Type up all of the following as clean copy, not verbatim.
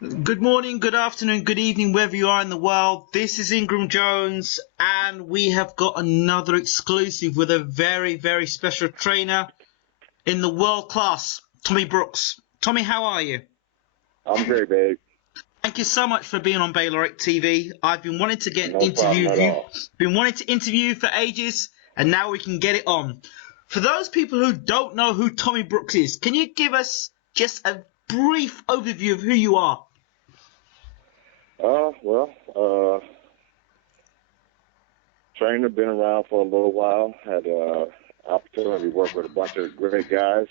Good morning, good afternoon, good evening, wherever you are in the world. This is Ingram Jones, and we have got another exclusive with a very, very special trainer in the world class, Tommy Brooks. Tommy, how are you? I'm great, babe. Thank you so much for being on Baylor 8 TV. I've been wanting to get an No interview problem with at you. all. Been wanting to interview you for ages, and now we can get it on. For those people who don't know who Tommy Brooks is, can you give us just a brief overview of who you are? Trainer, been around for a little while. Had opportunity to work with a bunch of great guys.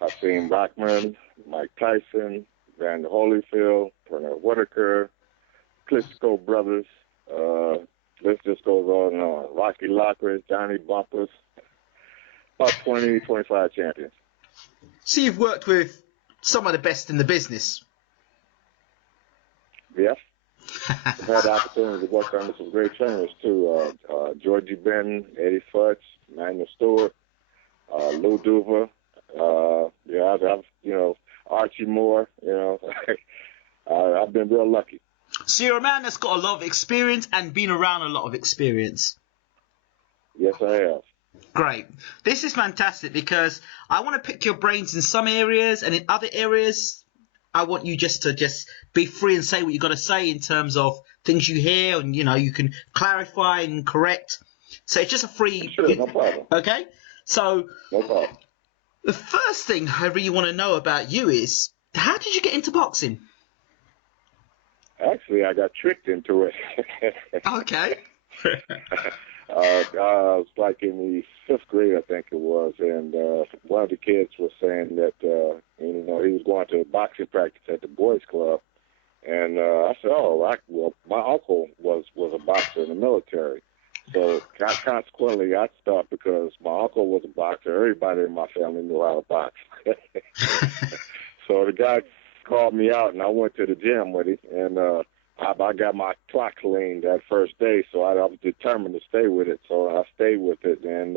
I've seen Rockman, Mike Tyson, Evander Holyfield, Whitaker, Klitschko brothers. List just goes on and on. Rocky Lockridge, Johnny Bumpers, about 20, 25 champions. So you've worked with some of the best in the business. Yes. I've had the opportunity to work under some great trainers too. Georgie Benton, Eddie Futch, Manuel Stewart, Lou Duva. I've Archie Moore. I've been real lucky. So you're a man that's got a lot of experience and been around a lot of experience. Yes, I have. Great. This is fantastic because I want to pick your brains in some areas, and in other areas, I want you just to be free and say what you got to say in terms of things you hear, and you can clarify and correct. So it's just a free. Sure, no problem. Okay. So No problem. the first thing I really want to know about you is, how did you get into boxing? Actually, I got tricked into it. Okay. I was like in the fifth grade, I think it was, and one of the kids was saying that he was going to boxing practice at the boys' club, and I said, well, my uncle was a boxer in the military, so consequently I stopped because my uncle was a boxer. Everybody in my family knew how to box. So the guy called me out, and I went to the gym with him, and I got my twat clean that first day, so I was determined to stay with it. So I stayed with it, and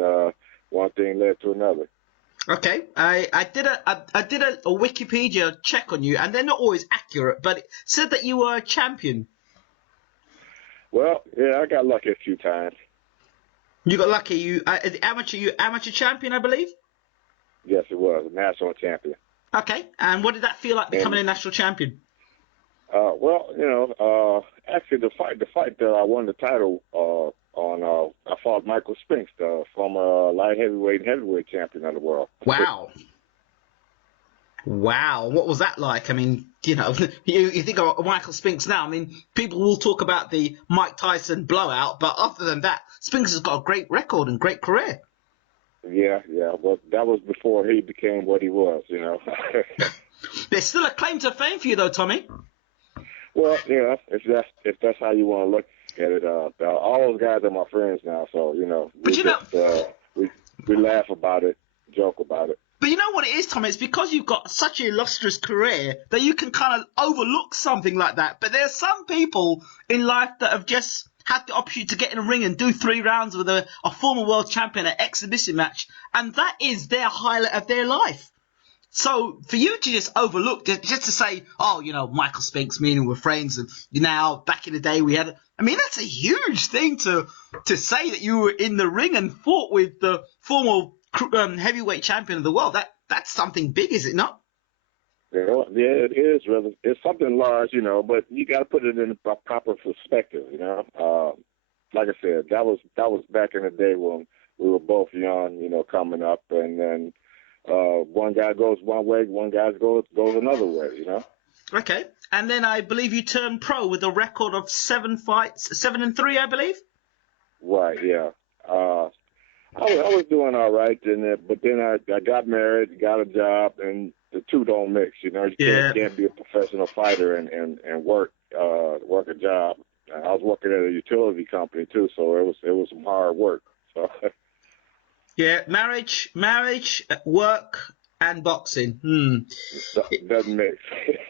one thing led to another. Okay, I did a Wikipedia check on you, and they're not always accurate, but it said that you were a champion. Well, yeah, I got lucky a few times. You got lucky. You amateur champion, I believe. Yes, it was a national champion. Okay, and what did that feel like becoming a national champion? Actually, the fight that I won the title on, I fought Michael Spinks, the former light heavyweight and heavyweight champion of the world. Wow. Wow, what was that like? I mean, you think of Michael Spinks now. I mean, people will talk about the Mike Tyson blowout, but other than that, Spinks has got a great record and great career. Yeah, but that was before he became what he was, There's still a claim to fame for you, though, Tommy. Well, if that's how you want to look at it, all those guys are my friends now, so we laugh about it, joke about it. But you know what it is, Tommy? It's because you've got such an illustrious career that you can kind of overlook something like that. But there are some people in life that have just had the opportunity to get in a ring and do 3 rounds with a former world champion, an exhibition match, and that is their highlight of their life. So for you to just overlook, just to say, Michael Spinks, me and we're friends, and back in the day we had. I mean, that's a huge thing to say that you were in the ring and fought with the former heavyweight champion of the world. That's something big, is it not? Yeah, it is. It's something large, but you got to put it in a proper perspective, Like I said, that was back in the day when we were both young, coming up, and then one guy goes one way, one guy goes another way, Okay, and then I believe you turned pro with a record of 7 fights, 7-3, I believe. Right, yeah. I was doing all right, but then I got married, got a job, and the two don't mix. You can't be a professional fighter and work a job. I was working at a utility company too, so it was some hard work. So. Yeah, marriage, work, and boxing. It doesn't mix.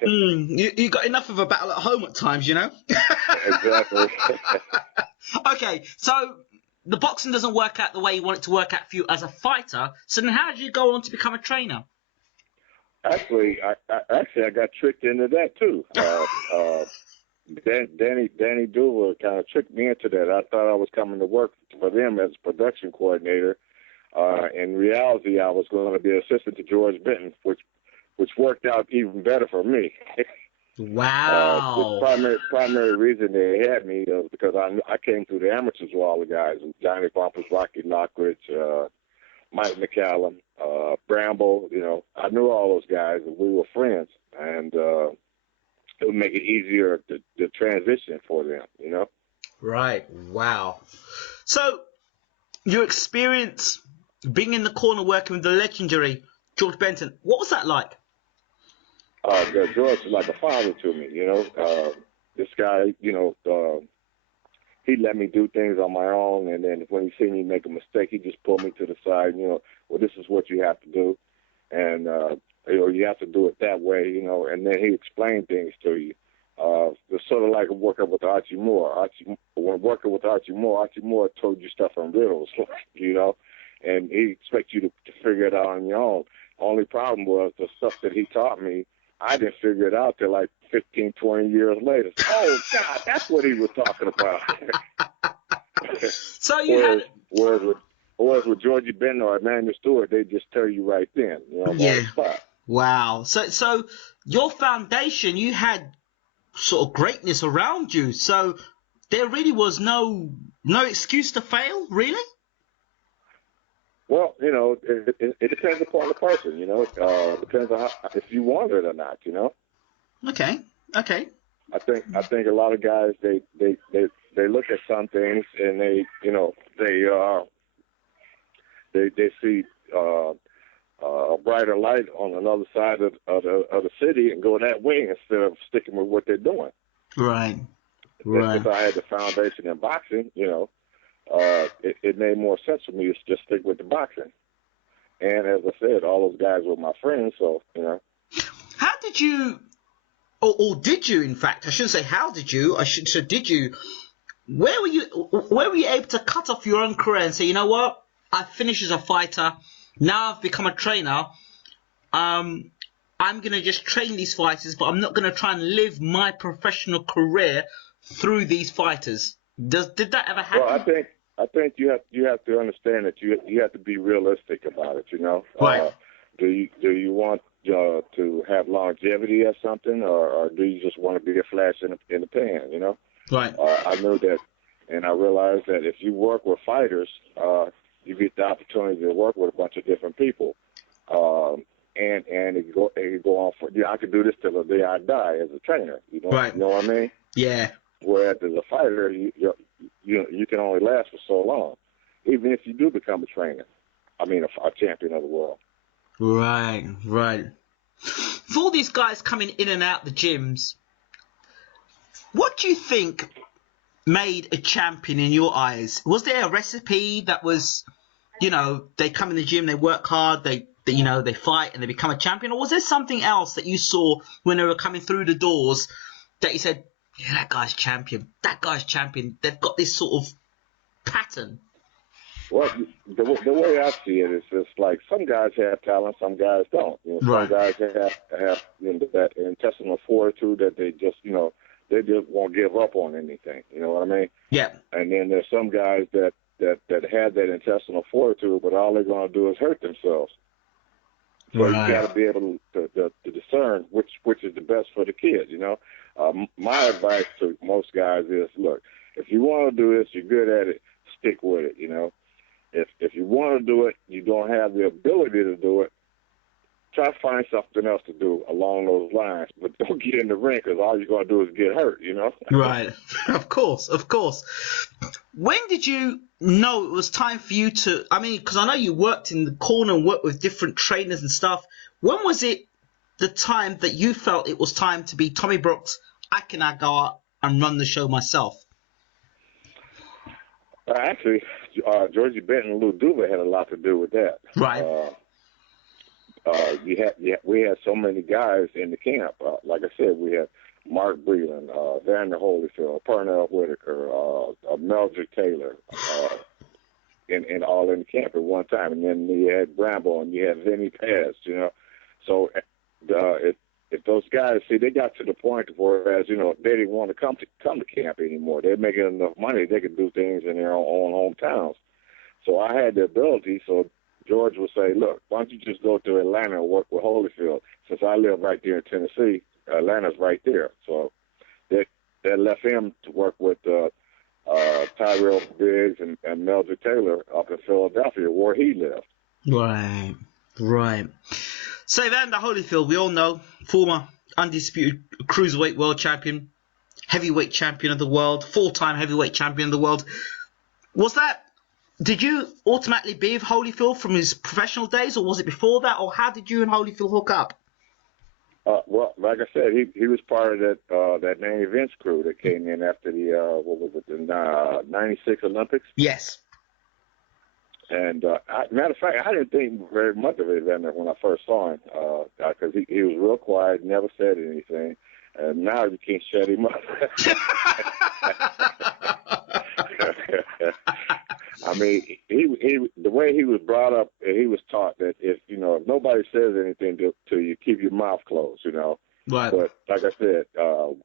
You got enough of a battle at home at times, Exactly. Okay, so the boxing doesn't work out the way you want it to work out for you as a fighter. So then how did you go on to become a trainer? Actually, I got tricked into that too. Danny Duva kind of tricked me into that. I thought I was coming to work for them as production coordinator. In reality, I was going to be assistant to George Benton, which worked out even better for me. Wow. The primary reason they had me was because I came through the amateurs with all the guys: Johnny Bumpers, Rocky Lockridge, Mike McCallum, Bramble. You know, I knew all those guys, and we were friends, and it would make it easier to transition for them. You know. Right. Wow. So, your experience being in the corner working with the legendary George Benton, what was that like? George is like a father to me, you know. This guy, you know, he let me do things on my own, and then when he see me make a mistake, he just pulled me to the side, you know, well, this is what you have to do, and you know, you have to do it that way, you know, and then he explained things to you. It's sort of like working with Archie Moore. When working with Archie Moore told you stuff in riddles, you know, and he expects you to figure it out on your own. Only problem was the stuff that he taught me, I didn't figure it out till like 15, 20 years later. Oh, God, that's what he was talking about. So you whereas with Georgie Benton or Emmanuel Stewart, they just tell you right then, you know, on the spot. Wow. So your foundation, you had sort of greatness around you. So there really was no excuse to fail, really? Well, you know, it depends upon the person, you know. It depends on if you want it or not, you know. Okay. I think a lot of guys they look at some things and they see a brighter light on another side of the city and go that way instead of sticking with what they're doing. Right. If I had the foundation in boxing, you know, it made more sense for me to just stick with the boxing. And as I said, all those guys were my friends, so, you know. How did you, or did you, in fact, I shouldn't say how did you, did you, where were you able to cut off your own career and say, you know what, I finished as a fighter, now I've become a trainer, I'm going to just train these fighters, but I'm not going to try and live my professional career through these fighters? Did that ever happen? Well, I think you have to understand that you have to be realistic about it. You know, right? Do you want to have longevity at something, or do you just want to be a flash in the pan? You know, right? I know that, and I realized that if you work with fighters, you get the opportunity to work with a bunch of different people, and it can go on for. Yeah, I could do this till the day I die as a trainer. You know, right? You know what I mean? Yeah. Whereas as a fighter, you can only last for so long, even if you do become a trainer. I mean, a champion of the world. Right. For all these guys coming in and out the gyms, what do you think made a champion in your eyes? Was there a recipe that was, you know, they come in the gym, they work hard, they fight and they become a champion? Or was there something else that you saw when they were coming through the doors that you said, yeah, that guy's champion. They've got this sort of pattern. Well, the way I see it is just like some guys have talent, some guys don't. You know, right. Some guys have that intestinal fortitude that they just won't give up on anything. You know what I mean? Yeah. And then there's some guys that have that intestinal fortitude, but all they're going to do is hurt themselves. So right. You got to be able to discern which is the best for the kid. You know. My advice to most guys is, look, if you want to do this, you're good at it, stick with it, you know. If you want to do it, you don't have the ability to do it, try to find something else to do along those lines. But don't get in the ring because all you're going to do is get hurt, you know. Right. Of course. When did you know it was time for you to, I mean, because I know you worked in the corner and worked with different trainers and stuff. When was it the time that you felt it was time to be Tommy Brooks? I can now go out and run the show myself. Actually, Georgie Benton and Lou Duva had a lot to do with that. Right. We had so many guys in the camp. Like I said, we had Mark Breland, Evander Holyfield, Pernell Whitaker, Meldrick Taylor, and all in the camp at one time. And then you had Bramble and you had Vinny Paz, you know. So if those guys, see, they got to the point where, as you know, they didn't want to come to camp anymore. They're making enough money they could do things in their own hometowns. So I had the ability. So George would say, "Look, why don't you just go to Atlanta and work with Holyfield? Since I live right there in Tennessee, Atlanta's right there." So they left him to work with Tyrell Biggs and Melvin Taylor up in Philadelphia, where he lived. Right. So Evander Holyfield, we all know, former undisputed cruiserweight world champion, heavyweight champion of the world, 4-time heavyweight champion of the world. Did you automatically be with Holyfield from his professional days, or was it before that, or how did you and Holyfield hook up? Well, like I said, he was part of that main events crew that came in after the '96 Olympics. Yes. And matter of fact, I didn't think very much of Evander when I first saw him, because he was real quiet, never said anything, and now you can't shut him up. I mean, he the way he was brought up, he was taught that if nobody says anything to you, keep your mouth closed, Right. But like I said,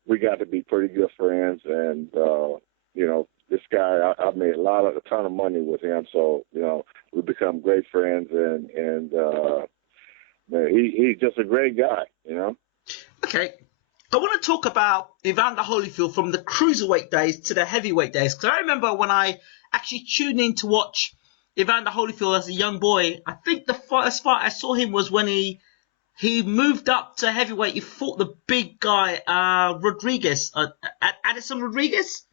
we got to be pretty good friends, and this guy, I made a ton of money with him, so we become great friends, and man, he's just a great guy, Okay. I want to talk about Evander Holyfield from the cruiserweight days to the heavyweight days, because I remember when I actually tuned in to watch Evander Holyfield as a young boy. I think the first fight I saw him was when he moved up to heavyweight. He fought the big guy, Rodriguez, Addison Rodriguez.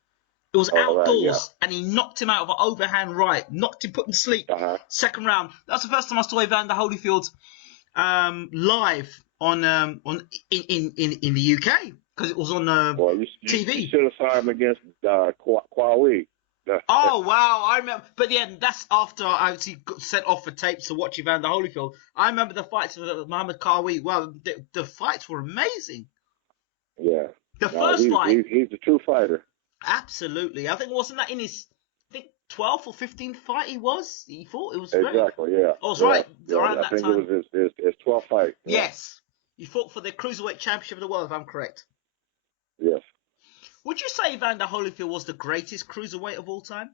It was outdoors, right, yeah. and he knocked him out with an overhand right, put him to sleep. Second round. That's the first time I saw Evander Holyfield live in the UK, because it was on TV. You should have saw him against Kwawi. Oh, wow. I remember. But yeah, that's after I actually got sent off for tapes to watch Evander Holyfield. I remember the fights with Muhammad Qawi. Well, the fights were amazing. Yeah. First fight. He's a true fighter. Absolutely. I think, wasn't that in his 12th or 15th fight he fought? It was exactly, yeah. I was right around I think that time. It was his 12th fight. Yeah. Yes. He fought for the Cruiserweight Championship of the world, if I'm correct. Yes. Would you say Evander Holyfield was the greatest cruiserweight of all time?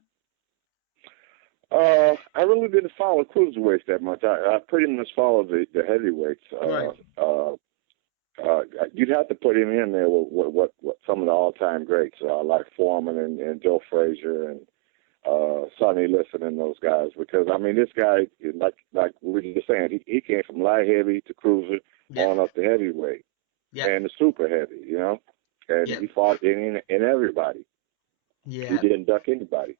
I really didn't follow cruiserweights that much. I pretty much followed the heavyweights. Right. You'd have to put him in there with what some of the all-time greats, like Foreman and Joe Frazier and Sonny Liston and those guys. Because, I mean, this guy, like we were just saying, he came from light heavy to cruiser on up to heavyweight and the super heavy, And he fought in everybody. Yeah. He didn't duck anybody.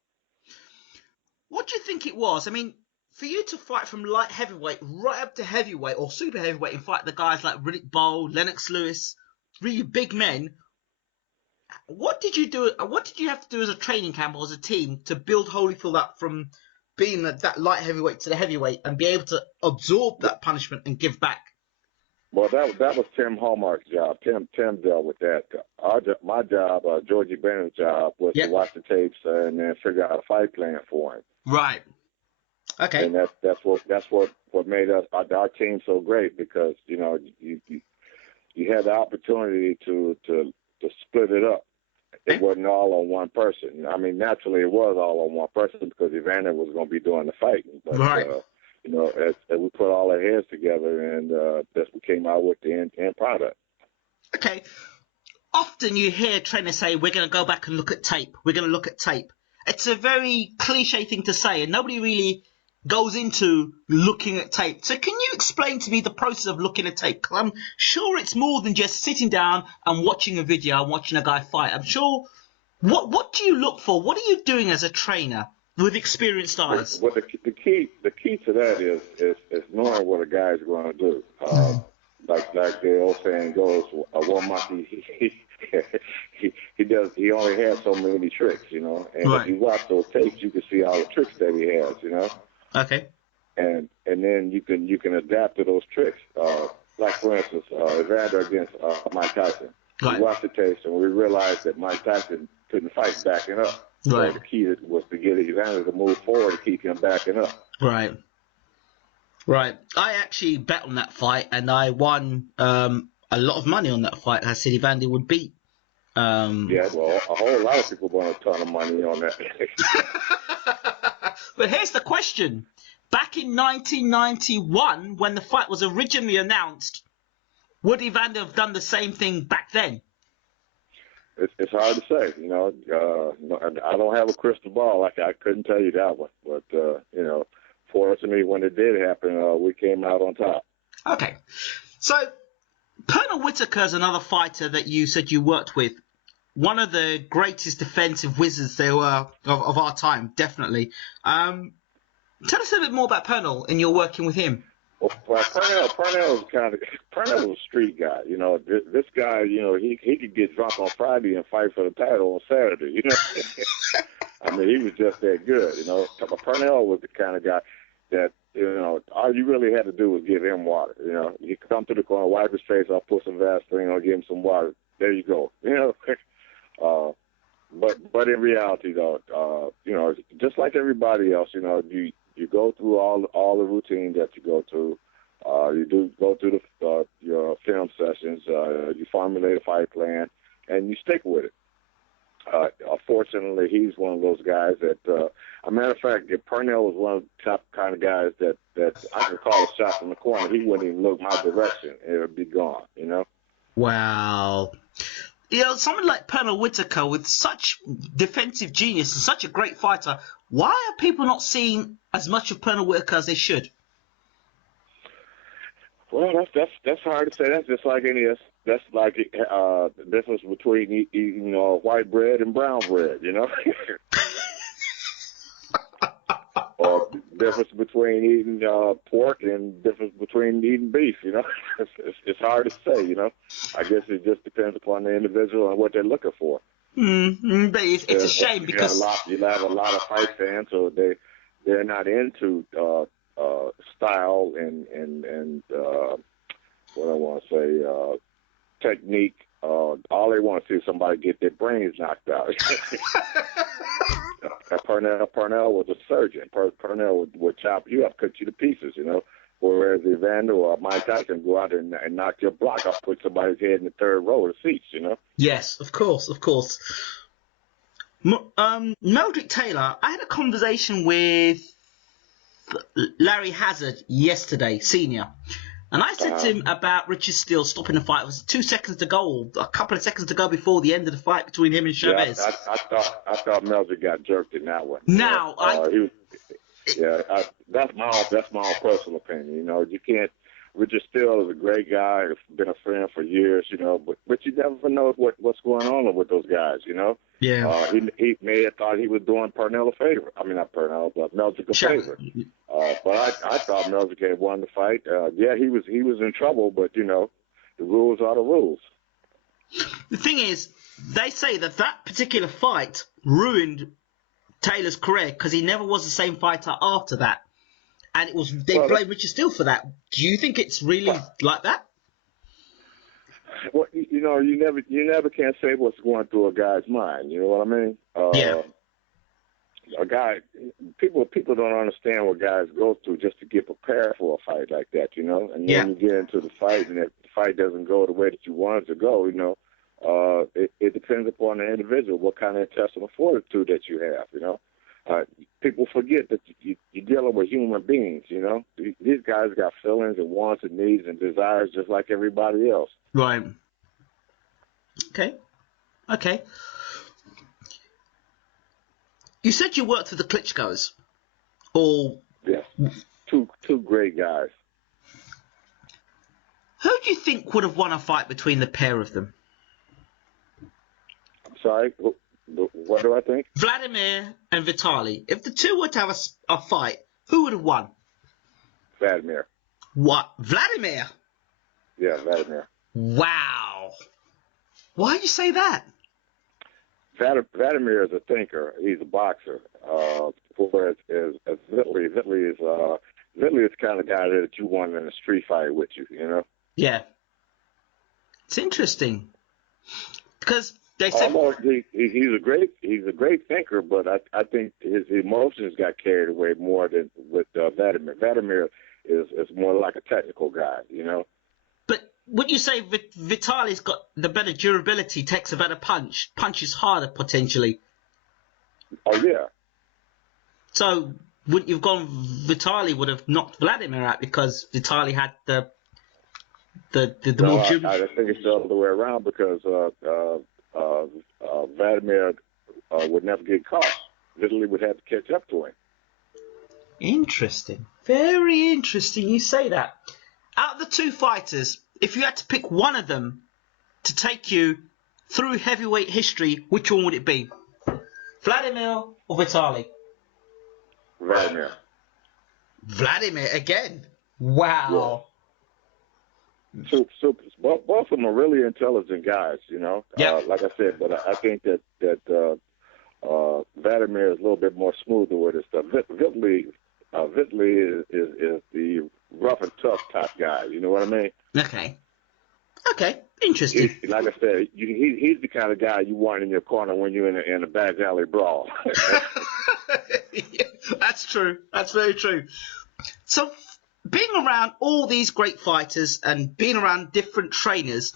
What do you think it was? I mean, for you to fight from light heavyweight right up to heavyweight or super heavyweight and fight the guys like Riddick Bowe, Lennox Lewis, really big men, what did you do? What did you have to do as a training camp or as a team to build Holyfield up from being that light heavyweight to the heavyweight and be able to absorb that punishment and give back? Well, that was Tim Hallmark's job. Tim dealt with that. My job, Georgie Bennett's job, was to watch the tapes and then figure out a fight plan for him. Right. Okay. And that's what made our team so great, because you had the opportunity to split it up. It wasn't all on one person. I mean, naturally it was all on one person because Evander was going to be doing the fighting. But, right. As we put all our heads together, and that's what came out with the end product. Okay. Often you hear trainers say, we're going to go back and look at tape. We're going to look at tape. It's a very cliche thing to say, and nobody really goes into looking at tape. So can you explain to me the process of looking at tape? 'Cause I'm sure it's more than just sitting down and watching a video and watching a guy fight. I'm sure. What do you look for? What are you doing as a trainer with experienced eyes? Well, the key to that is knowing what a guy's going to do. Like the old saying goes, one monkey he only has so many tricks, And if you watch those tapes, you can see all the tricks that he has, Okay. And then you can adapt to those tricks. Like for instance, Evander against Mike Tyson. Right. We watched the tapes and we realized that Mike Tyson couldn't fight backing up. Right. So the key was to get Evander to move forward to keep him backing up. Right. Right. I actually bet on that fight, and I won a lot of money on that fight. I said Evander would beat. Yeah, well, a whole lot of people won a ton of money on that. But here's the question. Back in 1991, when the fight was originally announced, would Evander have done the same thing back then? It's hard to say, you know. I don't have a crystal ball. I couldn't tell you that one. But, you know, fortunately, when it did happen, we came out on top. Okay. So, Pernell Whitaker is another fighter that you said you worked with. One of the greatest defensive wizards there were of our time, definitely. Tell us a little bit more about Pernell and your working with him. Well, Pernell was a street guy. You know, this guy, you know, he could get drunk on Friday and fight for the title on Saturday. You know, I mean, he was just that good. You know, Pernell was the kind of guy that, you know, all you really had to do was give him water. You know, he come to the corner, wipe his face, I'll put some Vaseline on, give him some water. There you go. You know, but in reality, though, you know, just like everybody else, you know, you go through all the routine that you go through. You do go through your film sessions. You formulate a fight plan, and you stick with it. Unfortunately, he's one of those guys that, a matter of fact, if Pernell was one of the top kind of guys that I could call a shot from the corner, he wouldn't even look my direction. It would be gone, you know? Wow. You know, someone like Pernell Whitaker with such defensive genius and such a great fighter, why are people not seeing as much of Pernell Whitaker as they should? Well, that's hard to say. That's just like that's like the difference between eating white bread and brown bread, you know, or difference between eating pork and difference between eating beef. You know, it's hard to say. You know, I guess it just depends upon the individual and what they're looking for. But it's a shame because you have a lot of fight fans, so they're not into style and what I want to say, technique. All they want to see is somebody get their brains knocked out. Pernell was a surgeon. Pernell would chop you up, cut you to pieces, you know. Whereas Evander or Mike Tyson go out and knock your block off, put somebody's head in the third row of the seats, you know. Yes, of course. Meldrick Taylor, I had a conversation with Larry Hazard yesterday, senior. And I said to him about Richard Steele stopping the fight. It was 2 seconds to go, a couple of seconds to go before the end of the fight between him and Chavez. Yeah, I thought Meldrick got jerked in that one. Now, that's my own personal opinion. You know, you can't. Richard Steele is a great guy. Been a friend for years. You know, but you never know what's going on with those guys. You know. Yeah. He may have thought he was doing Pernell a favor. I mean, not Pernell, but Meldrick a favor. But I thought Meldrick had won the fight. Yeah, he was in trouble, but you know, the rules are the rules. The thing is, they say that particular fight ruined Taylor's career because he never was the same fighter after that, and they blame Richard Steele for that. Do you think it's really like that? Well, you know, you never can say what's going through a guy's mind. You know what I mean? Yeah. A guy, people don't understand what guys go through just to get prepared for a fight like that. You know, and then you get into the fight, and if the fight doesn't go the way that you want it to go, you know, it depends upon the individual what kind of intestinal fortitude that you have. You know, people forget that you're dealing with human beings. You know, these guys got feelings and wants and needs and desires just like everybody else. Right. Okay. You said you worked with the Klitschkos. Yes. Two great guys. Who do you think would have won a fight between the pair of them? I'm sorry. What do I think? Wladimir and Vitaly. If the two were to have a fight, who would have won? Wladimir. What? Wladimir? Yeah, Wladimir. Wow. Why did you say that? Wladimir is a thinker. He's a boxer. Whereas Vitaly is the kind of guy that you want in a street fight with you. You know. Yeah. It's interesting because they say he's a great thinker, but I think his emotions got carried away more than with Wladimir. Wladimir is more like a technical guy, you know. But would you say Vitali's got the better durability, takes a better punch, punches harder potentially? Oh yeah. So wouldn't you've gone? Vitali would have knocked Wladimir out because Vitali had the more durability. I think it's the other way around because Wladimir would never get caught. Literally would have to catch up to him. Interesting. Very interesting you say that. Out of the two fighters, if you had to pick one of them to take you through heavyweight history, which one would it be? Wladimir or Vitali? Wladimir. Wladimir again? Wow. Yeah. So both of them are really intelligent guys, you know. Yeah. Like I said, but I think that Wladimir is a little bit more smoother with his stuff. Vitley is the rough and tough type guy. You know what I mean? Okay. Interesting. Like I said, he's the kind of guy you want in your corner when you're in a back alley brawl. That's true. That's very true. So, being around all these great fighters and being around different trainers,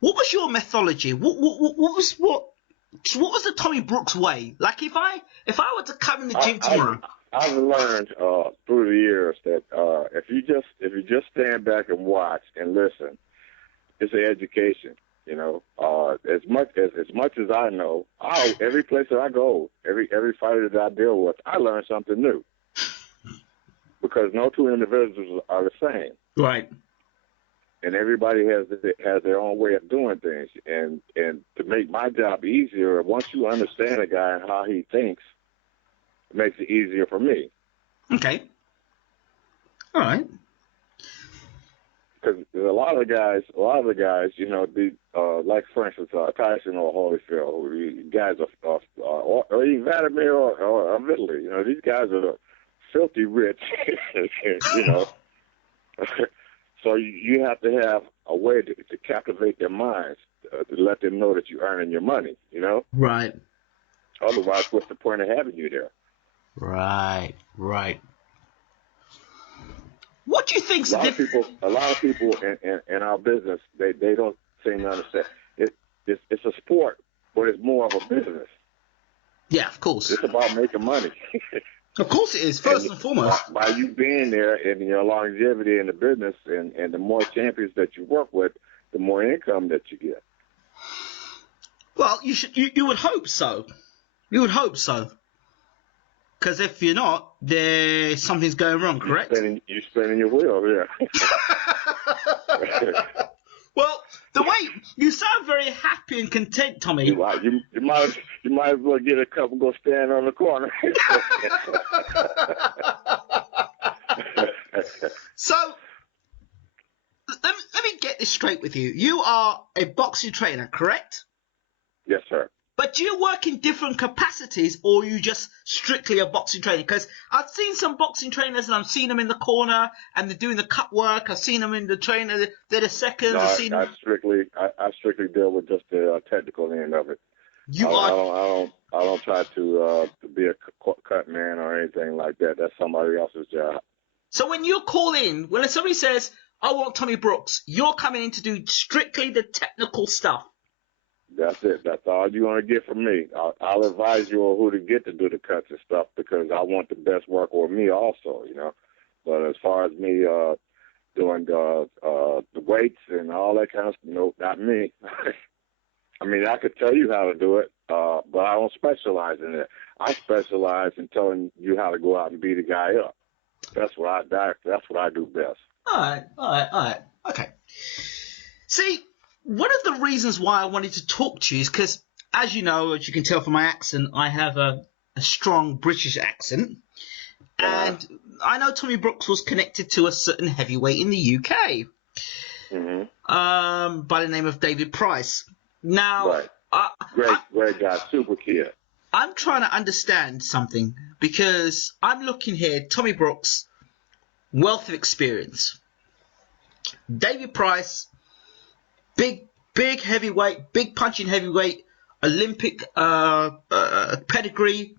what was your methodology? What was the Tommy Brooks way? Like if I were to come in the gym tomorrow, I've learned through the years that if you just stand back and watch and listen, it's an education. You know, as much as I know, every place that I go, every fighter that I deal with, I learn something new. Because no two individuals are the same. Right. And everybody has their own way of doing things. And to make my job easier, once you understand a guy and how he thinks, it makes it easier for me. Okay. All right. Because a lot of the guys, you know, like for instance, Tyson or Holyfield, guys or even Wladimir or Italy, you know, these guys are filthy rich, you know. So you have to have a way to captivate their minds, to let them know that you're earning your money, you know? Right. Otherwise, what's the point of having you there? Right. What do you think's a lot of people in our business, they don't seem to understand. It's a sport, but it's more of a business. Yeah, of course. It's about making money. Of course it is, first and foremost. By you being there and your longevity in the business and the more champions that you work with, the more income that you get. Well, you would hope so. You would hope so. Because if you're not, something's going wrong, correct? You're spinning your wheel, yeah. Well, the way you sound very happy and content, Tommy. You might as well get a couple, go stand on the corner. So, let me get this straight with you. You are a boxing trainer, correct? Yes, sir. But do you work in different capacities, or are you just strictly a boxing trainer? Because I've seen some boxing trainers, and I've seen them in the corner, and they're doing the cut work. I've seen them in the trainer, they're the seconds. No, I strictly deal with just the technical end of it. I don't try to be a cut man or anything like that. That's somebody else's job. So when you call in, when somebody says, "I want Tommy Brooks," you're coming in to do strictly the technical stuff. That's it. That's all you're going to get from me. I'll advise you on who to get to do the cuts and stuff because I want the best work with me also, you know. But as far as me doing the weights and all that kind of stuff, no, not me. I mean, I could tell you how to do it, but I don't specialize in it. I specialize in telling you how to go out and beat a guy up. That's what I do best. All right. Okay. See, one of the reasons why I wanted to talk to you is because, as you know, as you can tell from my accent, I have a strong British accent. And I know Tommy Brooks was connected to a certain heavyweight in the UK by the name of David Price. Now, right. Great guy, super kid. I'm trying to understand something because I'm looking here, Tommy Brooks, wealth of experience. David Price, big heavyweight, big punching heavyweight, Olympic pedigree.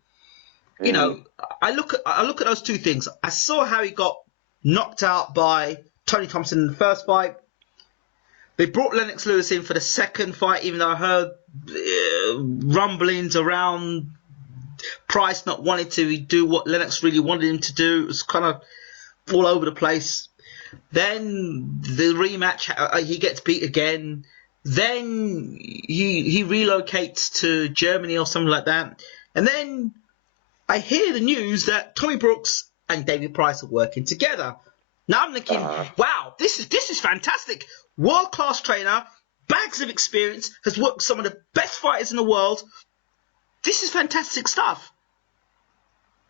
You know, I look at those two things. I saw how he got knocked out by Tony Thompson in the first fight. They brought Lennox Lewis in for the second fight, even though I heard rumblings around Price not wanting to do what Lennox really wanted him to do. It was kind of all over the place. Then the rematch, he gets beat again. Then he relocates to Germany or something like that. And then I hear the news that Tommy Brooks and David Price are working together. Now I'm thinking, wow, this is fantastic. World-class trainer, bags of experience, has worked with some of the best fighters in the world. This is fantastic stuff.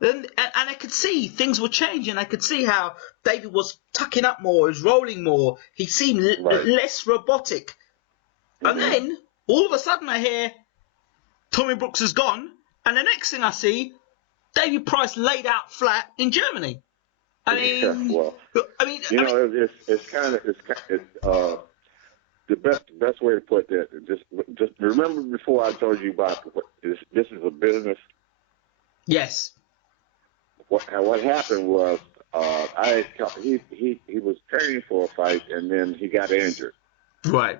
And I could see things were changing. I could see how David was tucking up more, was rolling more. He seemed less robotic. And then, all of a sudden, I hear Tommy Brooks is gone. And the next thing I see, David Price laid out flat in Germany. I mean, it's kind of the best way to put that. Just remember before I told you about this is a business. Yes. What happened was he was training for a fight and then he got injured. Right.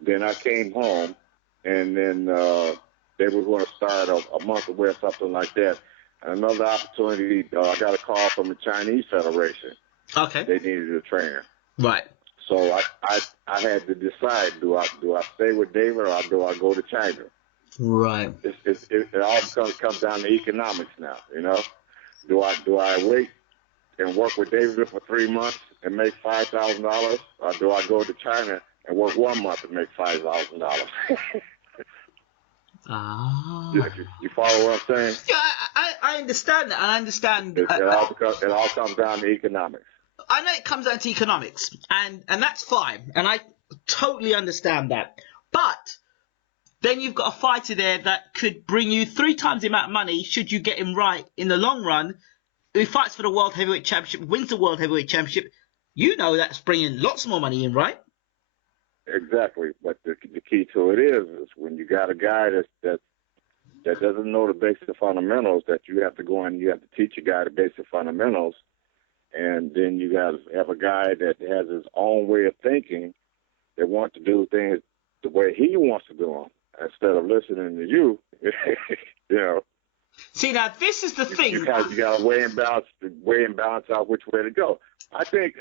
Then I came home and then they were going to start a month away or something like that. Another opportunity, I got a call from the Chinese Federation. Okay. They needed a trainer. Right. So I had to decide, do I stay with David or do I go to China? Right. It all comes down to economics now, you know. Do I wait and work with David for 3 months and make $5,000, or do I go to China and work 1 month and make $5,000? You follow what I'm saying? Yeah, I understand that. I understand. It all comes down to economics. I know it comes down to economics, and that's fine, and I totally understand that. But then you've got a fighter there that could bring you 3 times the amount of money should you get him right in the long run. Who fights for the World Heavyweight Championship, wins the World Heavyweight Championship. You know that's bringing lots more money in, right? Exactly, but the key to it is when you got a guy that doesn't know the basic fundamentals, that you have to go in and you have to teach a guy the basic fundamentals, and then you got to have a guy that has his own way of thinking, that wants to do things the way he wants to do them instead of listening to you. You know. See, now this is the thing. You got to weigh and balance out which way to go. I think,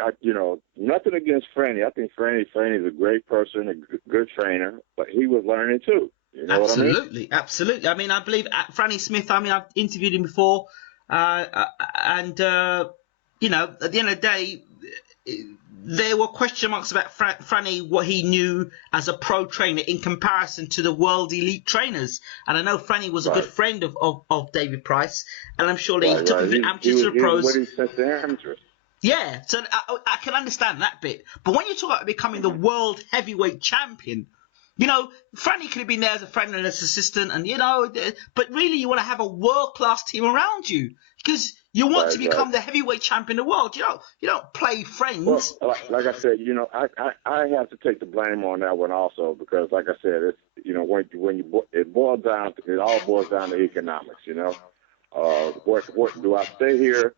nothing against Franny. I think Franny's a great person, a good trainer, but he was learning too. You know what I mean? Absolutely. I mean, I believe Franny Smith, I've interviewed him before, at the end of the day, there were question marks about Franny, what he knew as a pro trainer in comparison to the world elite trainers. And I know Franny was a good friend of David Price, and I'm sure that he took him from amateurs to the pros. What he said to amateurs. Yeah, so I can understand that bit. But when you talk about becoming the world heavyweight champion, Franny could have been there as a friend and as an assistant, and but really you want to have a world-class team around you because you want to become the heavyweight champion of the world. You don't play friends. Well, like I said, I have to take the blame on that one also because, like I said, it's it boils down to economics. What do I stay here?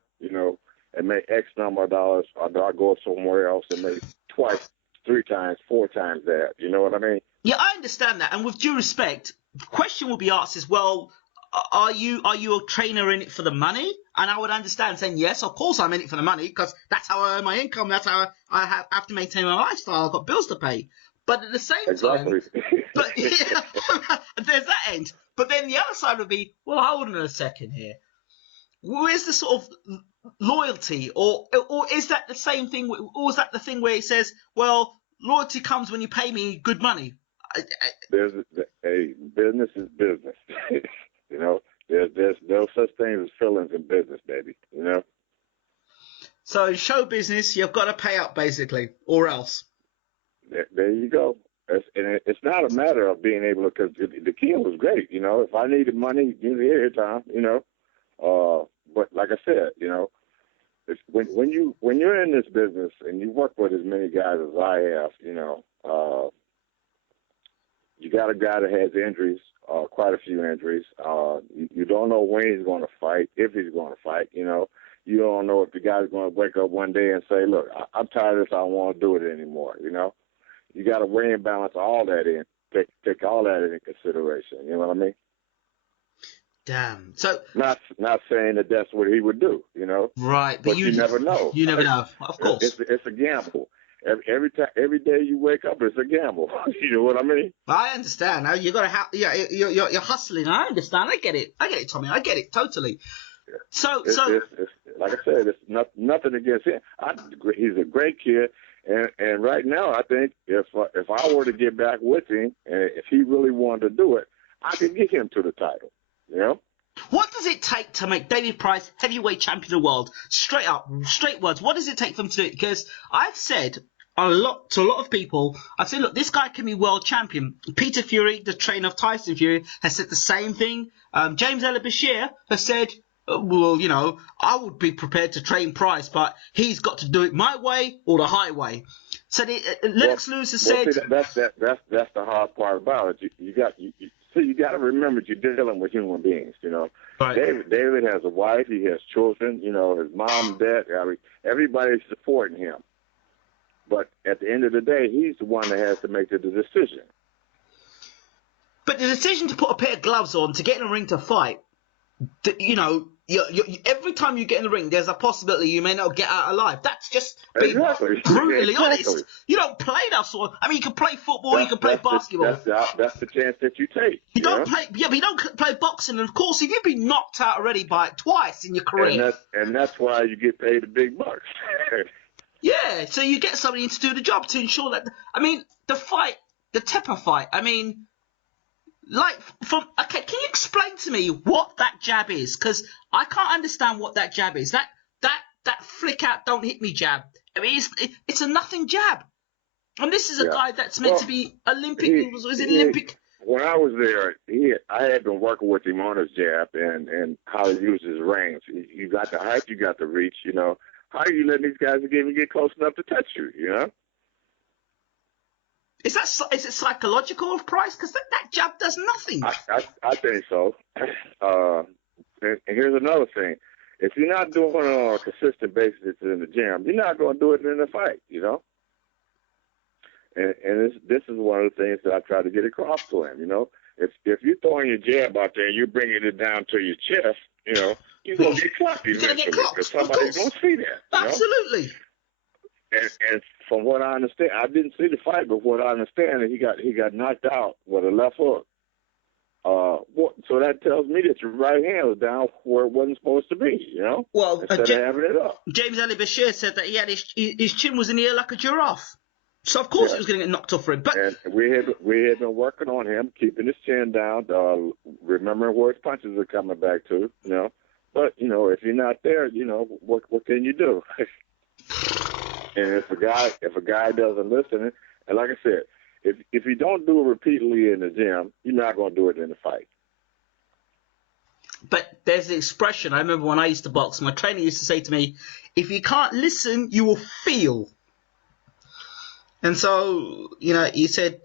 And make X number of dollars, or do I go somewhere else and make twice, 3 times, 4 times that? You know what I mean? Yeah, I understand that. And with due respect, the question will be asked as well, are you a trainer in it for the money? And I would understand saying, yes, of course I'm in it for the money because that's how I earn my income. That's how I have to maintain my lifestyle. I've got bills to pay. But at the same time, there's that end. But then the other side would be, well, hold on a second here. Where's the sort of loyalty, or is that the same thing? Or is that the thing where it says, well, loyalty comes when you pay me good money? Business is business. There's no such thing as feelings in business, baby. So show business, you've got to pay up basically, or else. There you go. It's not a matter of being able to, because the kid was great. If I needed money, here, Tom. But like I said, it's when you're in this business and you work with as many guys as I have, you got a guy that has injuries, quite a few injuries. You don't know when he's going to fight, if he's going to fight. You you don't know if the guy's going to wake up one day and say, look, I'm tired of this. I don't want to do it anymore. You know, you got to weigh and balance all that in, take all that into consideration. You know what I mean? Damn. So not saying that that's what he would do. You know, right? But you never know. You never know. Of course, it's a gamble. Every day you wake up, it's a gamble. You know what I mean? I understand. Now you got to you're hustling. I understand. I get it, Tommy. I get it totally. Yeah. So it's, like I said, it's nothing against him. He's a great kid, and right now I think if I were to get back with him, and if he really wanted to do it, I could get him to the title. You know. What does it take to make David Price heavyweight champion of the world? Straight words. What does it take for them to do it? Because I've said to a lot of people, I've said, look, this guy can be world champion. Peter Fury, the trainer of Tyson Fury, has said the same thing. James Bashir has said, well, you know, I would be prepared to train Price, but he's got to do it my way or the highway. So Lennox Lewis has said... See, that's the hard part about it. You got to remember you're dealing with human beings, you know. Right. David has a wife. He has children. You know, his mom, dad. I mean, everybody's supporting him. But at the end of the day, he's the one that has to make the decision. But the decision to put a pair of gloves on, to get in a ring to fight, you know, every time you get in the ring, there's a possibility you may not get out alive. That's just being brutally honest. You don't play that sort. I mean, you can play football, you can play basketball. That's the chance that you take. You don't play, but you don't play boxing. And of course, if you've been knocked out already by twice in your career, and that's why you get paid the big bucks. Yeah, so you get somebody to do the job to ensure that. I mean, the Tepper fight. I mean. Okay, can you explain to me what that jab is? Because I can't understand what that jab is. That flick out, don't hit me jab. I mean, it's a nothing jab. And this is a guy that's meant to be Olympic. Was it Olympic? When I was there, I had been working with him on his jab and how he uses his range. You got the height, you got the reach. You know, how are you letting these guys even get close enough to touch you? You know. Is it psychological of Price? Because that jab does nothing. I think so. And here's another thing. If you're not doing it on a consistent basis in the gym, you're not going to do it in the fight, you know? And this is one of the things that I try to get across to him, you know? If you're throwing your jab out there and you're bringing it down to your chest, you know, you're going to get clocked eventually because somebody's going to see that. Absolutely. Know? And from what I understand, I didn't see the fight, but what I understand is he got knocked out with a left hook. So that tells me that your right hand was down where it wasn't supposed to be, you know? Well, instead of having it up. James Bashir said that he had his chin was in the air like a giraffe. So of course it was going to get knocked off for him. But and we had been working on him, keeping his chin down, remembering where his punches are coming back to, you know. But you know, if you're not there, you know, what can you do? And if a guy doesn't listen, and like I said, if you don't do it repeatedly in the gym, you're not going to do it in the fight. But there's the expression. I remember when I used to box, my trainer used to say to me, "If you can't listen, you will feel." And so, you know, he said,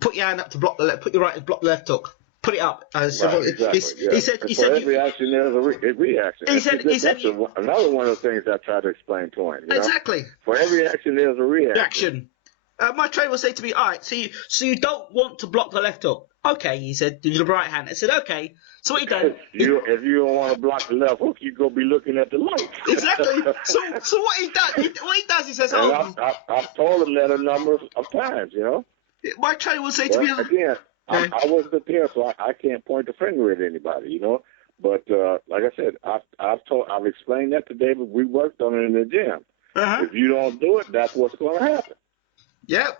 "Put your hand up to block the left. Put your right to block the left hook. Put it up." Exactly. He said, every action there's a reaction. He said, another one of the things I try to explain to him. You exactly. know? For every action there's a reaction. My trainer will say to me, "All right, so you don't want to block the left hook." Okay, he said, "Do the right hand." I said, "Okay." So what he done? If you don't want to block the left hook, you go be looking at the light. Exactly. So what he does, he says, and I've told him that a number of times, you know. My trainer will say to me again. I wasn't there, so I can't point the finger at anybody, you know. But like I said, I've explained that to David. We worked on it in the gym. If you don't do it, that's what's going to happen. Yep.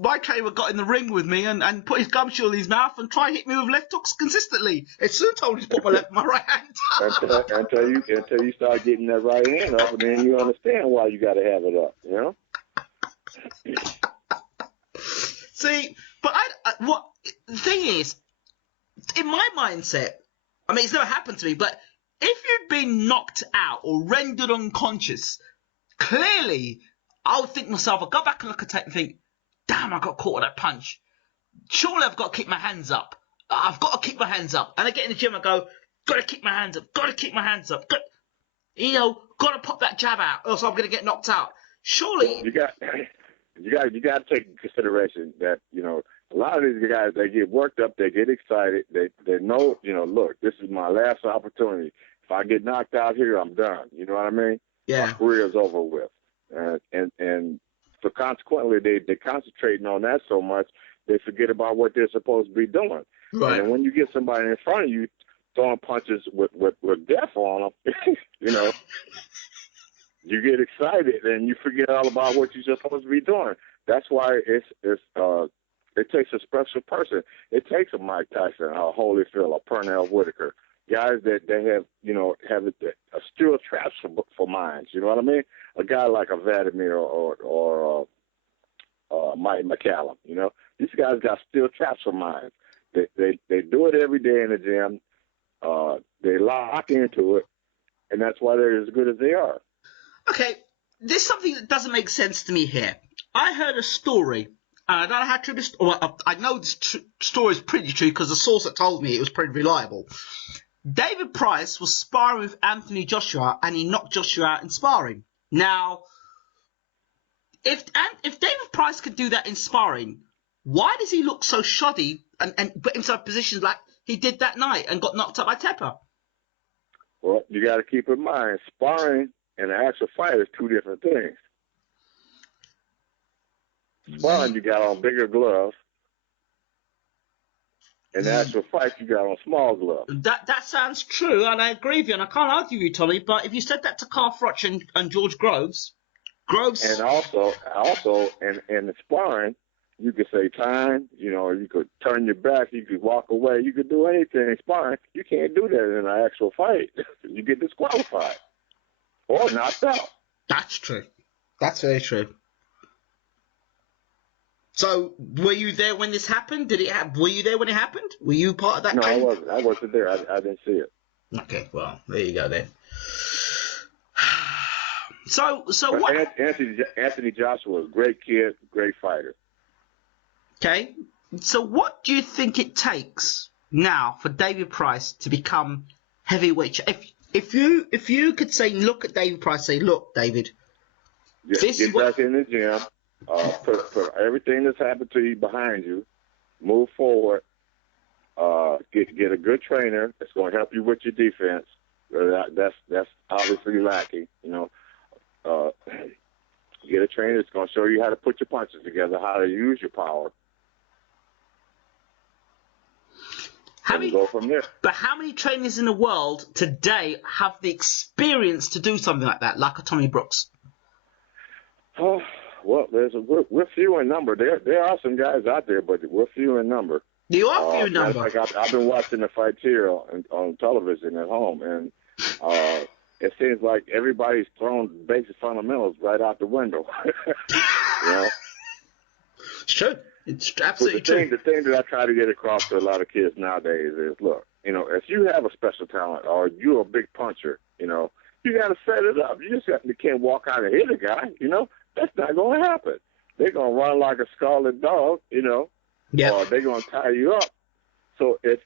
My trainer got in the ring with me and put his gumshoe in his mouth and tried to hit me with left hooks consistently. As soon as I told him to put my right hand up. until you start getting that right hand up, and then you understand why you got to have it up, you know. See, but what the thing is, in my mindset, I mean, it's never happened to me, but if you'd been knocked out or rendered unconscious, clearly, I would think to myself, I'd go back and look at it and think, damn, I got caught with that punch. Surely I've got to keep my hands up. I've got to keep my hands up. And I get in the gym, I go, got to keep my hands up, got to keep my hands up. Got to pop that jab out, or else I'm going to get knocked out. Surely. You got to take into consideration that, a lot of these guys, they get worked up, they get excited, they know, look, this is my last opportunity. If I get knocked out here, I'm done. You know what I mean? Yeah. My career is over with. And so consequently, they're concentrating on that so much, they forget about what they're supposed to be doing. Right. And when you get somebody in front of you throwing punches with death on them, you get excited and you forget all about what you're supposed to be doing. That's why it takes a special person. It takes a Mike Tyson, a Holyfield, a Pernell Whitaker, guys that they have, have a steel traps for minds. You know what I mean? A guy like a Vladimir or Mike McCallum. These guys got steel traps for minds. They do it every day in the gym. They lock into it, and that's why they're as good as they are. Okay, there's something that doesn't make sense to me here. I heard a story, and I don't know how true this. Well, I know this story is pretty true because the source that told me it was pretty reliable. David Price was sparring with Anthony Joshua, and he knocked Joshua out in sparring. Now, if David Price could do that in sparring, why does he look so shoddy and put himself in positions like he did that night and got knocked out by Tepper? Well, you got to keep in mind, sparring and an actual fight is two different things. Sparring, you got on bigger gloves. In the actual fight, you got on small gloves. That sounds true, and I agree with you, and I can't argue with you, Tommy, but if you said that to Carl Froch and George Groves... And also in the sparring, you could say time, you could turn your back, you could walk away, you could do anything in sparring. You can't do that in an actual fight. You get disqualified or knocked out. That's true. That's very true. So, were you there when this happened? Were you there when it happened? Were you part of that? No, I wasn't. I wasn't there. I didn't see it. Okay, well, there you go then. So what? Anthony Joshua was a great kid, great fighter. Okay, so what do you think it takes now for David Price to become heavyweight? If you could say, look at David Price, say, look, David, get back in the gym, put everything that's happened to you behind you, move forward, get a good trainer that's going to help you with your defense. That's obviously lacking, Get a trainer that's going to show you how to put your punches together, how to use your power. Go from there. But how many trainers in the world today have the experience to do something like that, like a Tommy Brooks? Oh, well, we're few in number. There are some guys out there, but we're few in number. You are few in number. Like I've been watching the fights here on television at home, and it seems like everybody's thrown basic fundamentals right out the window. It's true. It's absolutely true. The thing that I try to get across to a lot of kids nowadays is, look, if you have a special talent or you're a big puncher, you got to set it up. You can't walk out and hit a guy, That's not going to happen. They're going to run like a scarlet dog, or they're going to tie you up. So if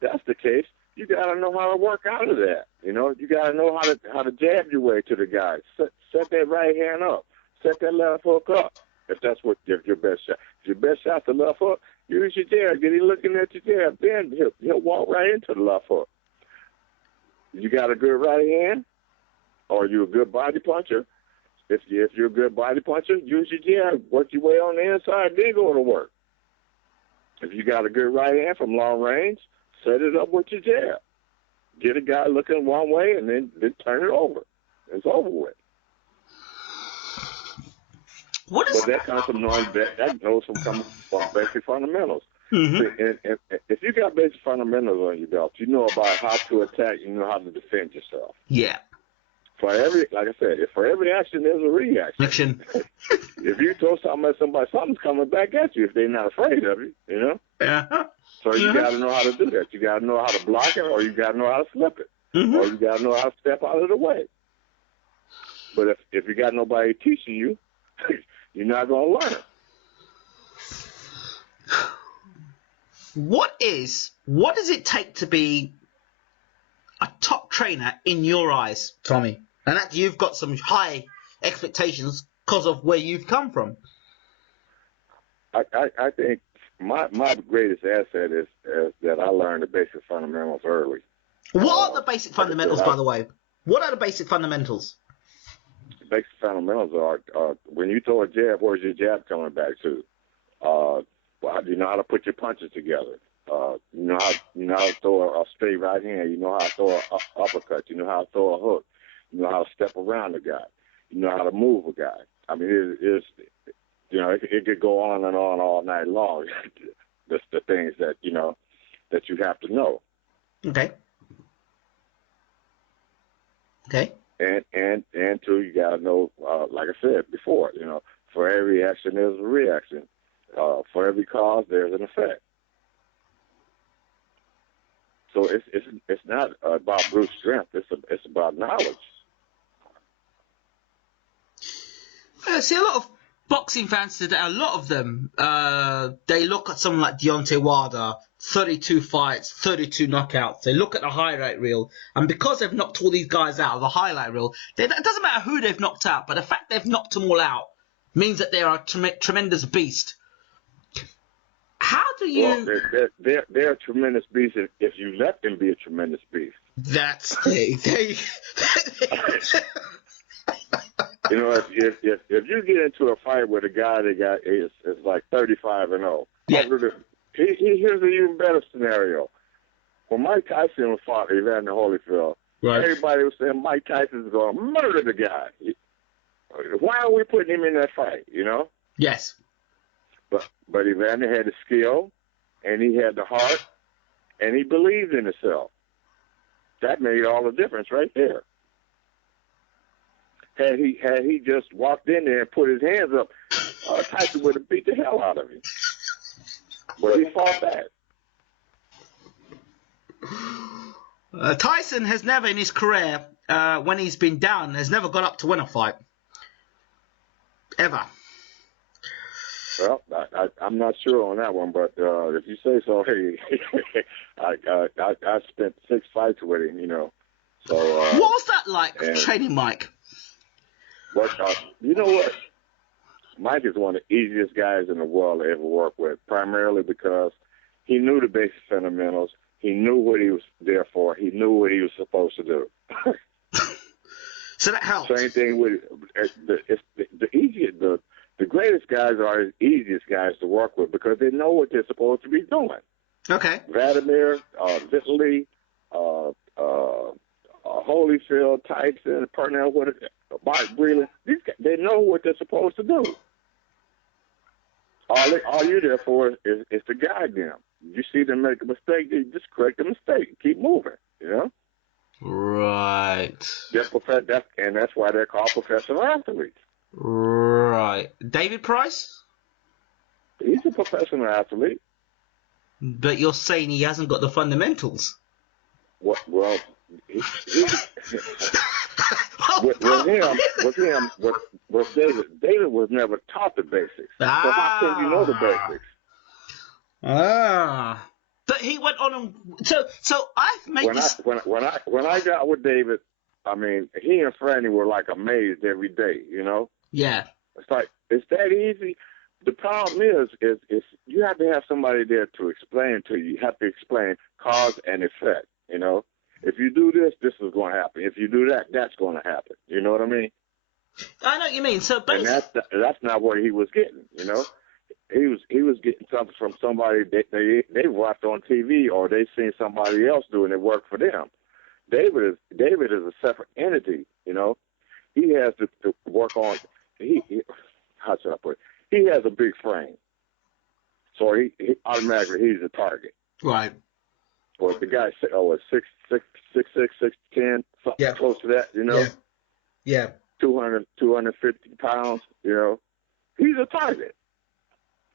that's the case, you got to know how to work out of that. You got to know how to jab your way to the guy. Set that right hand up. Set that left hook up. If that's your best shot. If your best shot's the left hook, use your jab. Get him looking at your jab. Then he'll walk right into the left hook. You got a good right hand, or you a good body puncher. If you're a good body puncher, use your jab. Work your way on the inside, then go to work. If you got a good right hand from long range, set it up with your jab. Get a guy looking one way, and then turn it over. It's over with. But that comes from knowing that goes from basic fundamentals. Mm-hmm. And if you got basic fundamentals on your belt, you know about how to attack, you know how to defend yourself. Yeah. For every action, there's a reaction. If you throw something at somebody, something's coming back at you if they're not afraid of you, Yeah. So you got to know how to do that. You got to know how to block it, or you got to know how to flip it, or you got to know how to step out of the way. But if you got nobody teaching you, you're not going to learn. What does it take to be a top trainer in your eyes, Tommy? And that you've got some high expectations because of where you've come from. I think my greatest asset is that I learned the basic fundamentals early. What are the basic fundamentals, by the way? What are the basic fundamentals? The basic fundamentals are when you throw a jab, where's your jab coming back to? Well, you know how to put your punches together. You know how to throw a straight right hand. You know how to throw an uppercut. You know how to throw a hook. You know how to step around a guy. You know how to move a guy. I mean, it's you know, it could go on and on all night long. That's the things that, you know, that you have to know. Okay. And too, you got to know, like I said before, you know, for every action there's a reaction. For every cause there's an effect. So it's not about brute strength. It's about knowledge. See, a lot of boxing fans today, a lot of them, they look at someone like Deontay Wilder, 32 fights, 32 knockouts. They look at the highlight reel, and because they've knocked all these guys out of the highlight reel, it doesn't matter who they've knocked out, but the fact they've knocked them all out means that they are a tremendous beast. How do you... Well, they're a tremendous beast if you let them be a tremendous beast. That's... You know, if you get into a fight with a guy that is like 35-0, yeah. Here's an even better scenario. When Mike Tyson fought Evander Holyfield, right. Everybody was saying Mike Tyson's going to murder the guy. Why are we putting him in that fight? You know? Yes. But Evander had the skill, and he had the heart, and he believed in himself. That made all the difference right there. Had he just walked in there and put his hands up, Tyson would have beat the hell out of him. But he fought back. Tyson has never in his career, when he's been down, has never got up to win a fight. Ever. Well, I'm not sure on that one, but if you say so, hey, I spent 6 fights with him, you know. So what was that like, training Mike? But you know what? Mike is one of the easiest guys in the world to ever work with, primarily because he knew the basic fundamentals. He knew what he was there for. He knew what he was supposed to do. So that helped. Same thing with the greatest guys are the easiest guys to work with because they know what they're supposed to be doing. Okay. Wladimir, Vitaly, Holyfield, Tyson, Purnell, Mark Breland, these guys, they know what they're supposed to do. All you're there for is to guide them. You see them make a mistake, you just correct the mistake. Keep moving, you know? Right. And that's why they're called professional athletes. Right. David Price? He's a professional athlete. But you're saying he hasn't got the fundamentals. Well, with David was never taught the basics. So how can you know the basics? But he went on and so I've made when I got with David, I mean, he and Franny were like amazed every day, you know? Yeah. It's like, it's that easy. The problem is you have to have somebody there to explain to you. You have to explain cause and effect, you know? If you do this, this is going to happen. If you do that, that's going to happen. You know what I mean? I know what you mean. So basically, and that's not what he was getting, you know? He was getting something from somebody they watched on TV or they seen somebody else do and it worked for them. David is a separate entity, you know. He has to work on how should I put it? He has a big frame, so he automatically he's a target. Right. Or if the guy is 6'10", something close to that, you know. Yeah. 250 pounds, you know. He's a target.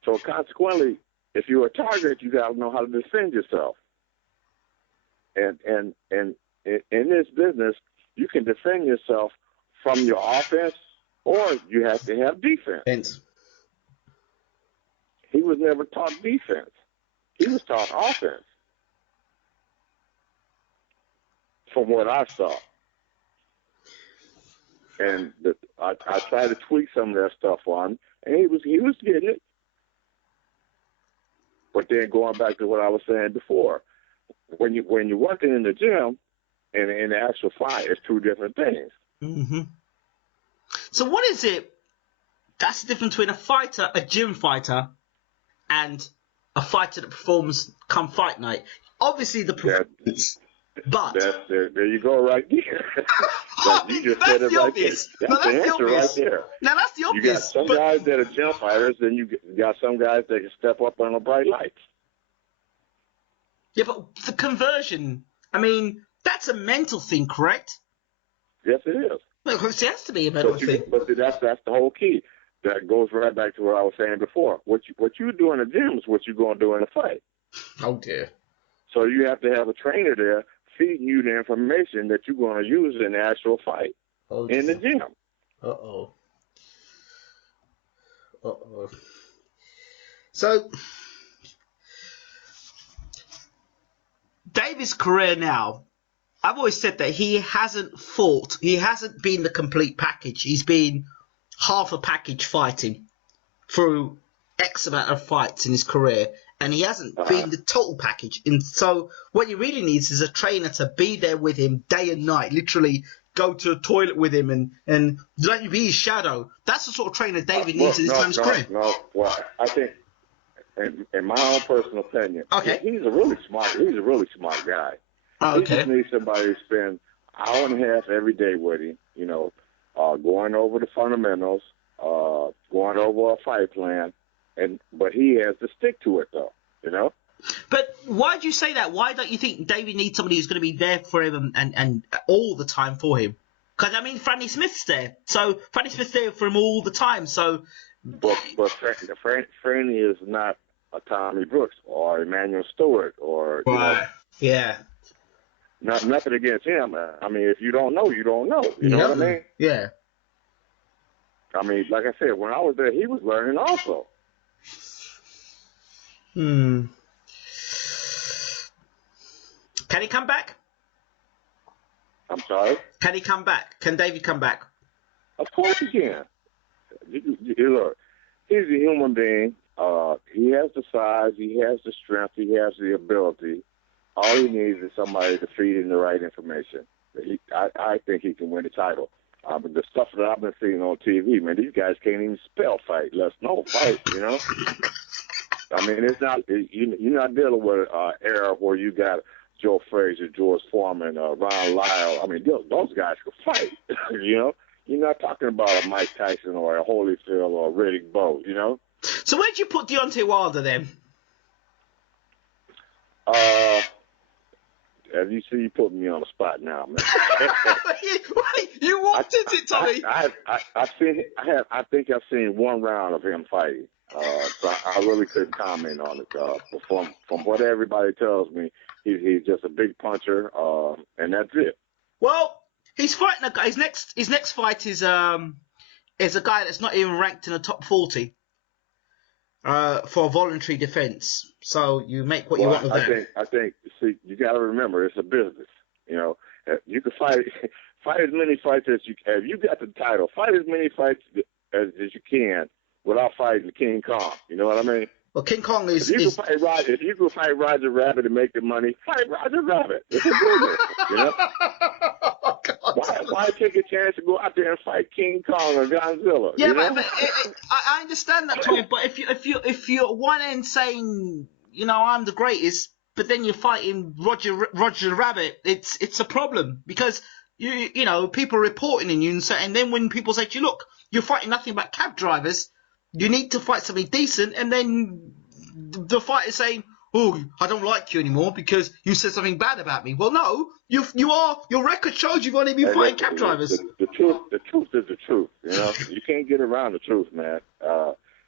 So consequently, if you're a target, you got to know how to defend yourself. And in this business, you can defend yourself from your offense, or you have to have defense. He was never taught defense. He was taught offense. From what I saw. and I tried to tweak some of that stuff on him, and he was getting it. But then going back to what I was saying before, when you're working in the gym and in the actual fight, it's two different things. Mm-hmm. So what is it? That's the difference between a gym fighter, and a fighter that performs come fight night. Obviously the performance, but there you go right there. You just said it right there. That's the answer right there. Now that's the obvious. You got some guys that are gym fighters, then you got some guys that can step up on the bright lights. Yeah, but the conversion, I mean, that's a mental thing, correct? Yes, it is. Well, it has to be a mental thing. But that's the whole key. That goes right back to what I was saying before. What you do in the gym is what you're going to do in a fight. Oh, dear. So you have to have a trainer there feeding you the information that you're going to use in the actual fight in the gym. Uh-oh. So, David's career now, I've always said that he hasn't been the complete package. He's been half a package fighting through X amount of fights in his career, and he hasn't been the total package. And so what he really needs is a trainer to be there with him day and night, literally go to the toilet with him and let you be his shadow. That's the sort of trainer David needs in his time's career. Well, I think, in my own personal opinion, he's a really smart guy. He just needs somebody to spend an hour and a half every day with him, going over the fundamentals, going over a fight plan, but he has to stick to it, though, But why do you say that? Why don't you think David needs somebody who's going to be there for him and all the time for him? Because, I mean, Franny Smith's there. So Franny Smith's there for him all the time. So, But Franny is not a Tommy Brooks or Emmanuel Stewart or, Yeah. Nothing against him. I mean, if you don't know, you don't know. You know what I mean? Yeah. I mean, like I said, when I was there, he was learning also. Can he come back? I'm sorry? Can he come back? Can David come back? Of course he can. Look, he's a human being. He has the size. He has the strength. He has the ability. All he needs is somebody to feed him the right information. I think he can win the title. But the stuff that I've been seeing on TV, man, these guys can't even spell fight, let alone fight, I mean, it's not you're not dealing with an era where you got Joe Frazier, George Foreman, Ron Lyle. I mean, those guys can fight, You're not talking about a Mike Tyson or a Holyfield or a Riddick Bowe, So where'd you put Deontay Wilder then? As you see, you put me on the spot now, man. You wanted it, Tommy. I think I've seen one round of him fighting. So I really couldn't comment on it. But from what everybody tells me, he's just a big puncher, and that's it. Well, he's fighting a guy. His next fight is a guy that's not even ranked in the top 40 for a voluntary defense. So you make what you want with that. I think. See, you got to remember, it's a business. You can fight as many fights as you can. If you got the title, fight as many fights as you can without fighting King Kong. You know what I mean? Well, King Kong is. If you can fight Roger Rabbit and make the money, fight Roger Rabbit. It's a business. Why take a chance to go out there and fight King Kong or Godzilla? Yeah, but I understand that, Tommy. But if you're at one end saying, I'm the greatest, but then you're fighting Roger Rabbit, it's a problem because people are reporting on you, and then when people say to you, look, you're fighting nothing but cab drivers, you need to fight something decent, and then the fighter's saying, oh, I don't like you anymore because you said something bad about me. Well, no, your record shows you've only been fighting cab drivers. The truth is the truth. You can't get around the truth, man.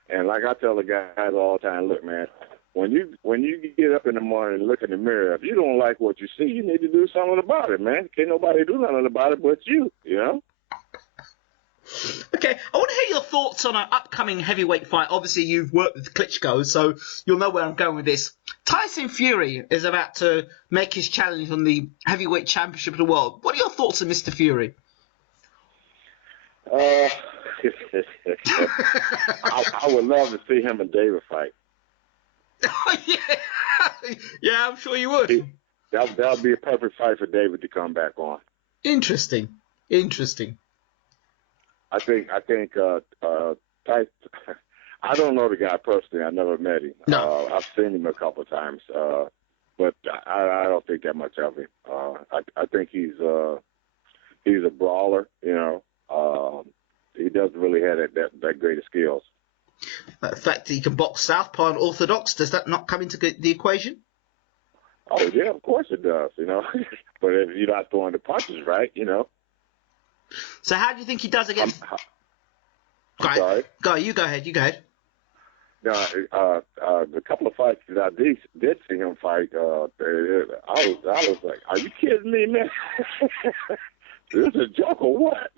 And like I tell the guys all the time, look, man, when you get up in the morning and look in the mirror, if you don't like what you see, you need to do something about it, man. Can't nobody do nothing about it but you. Okay, I want to hear your thoughts on an upcoming heavyweight fight. Obviously, you've worked with Klitschko, so you'll know where I'm going with this. Tyson Fury is about to make his challenge on the heavyweight championship of the world. What are your thoughts on Mr. Fury? Uh, I would love to see him and David fight. Yeah, yeah, I'm sure you would. That would be a perfect fight for David to come back on. Interesting. I think Tyson. I don't know the guy personally. I never met him. No. I've seen him a couple of times, but I don't think that much of him. I think he's a brawler. He doesn't really have that great of skills. The fact that he can box southpaw and orthodox, does that not come into the equation? Oh yeah, of course it does. But if you're not throwing the punches right, So how do you think he does against? Sorry. You go ahead. No, the couple of fights that I did see him fight, I was like, are you kidding me, man? This is a joke or what?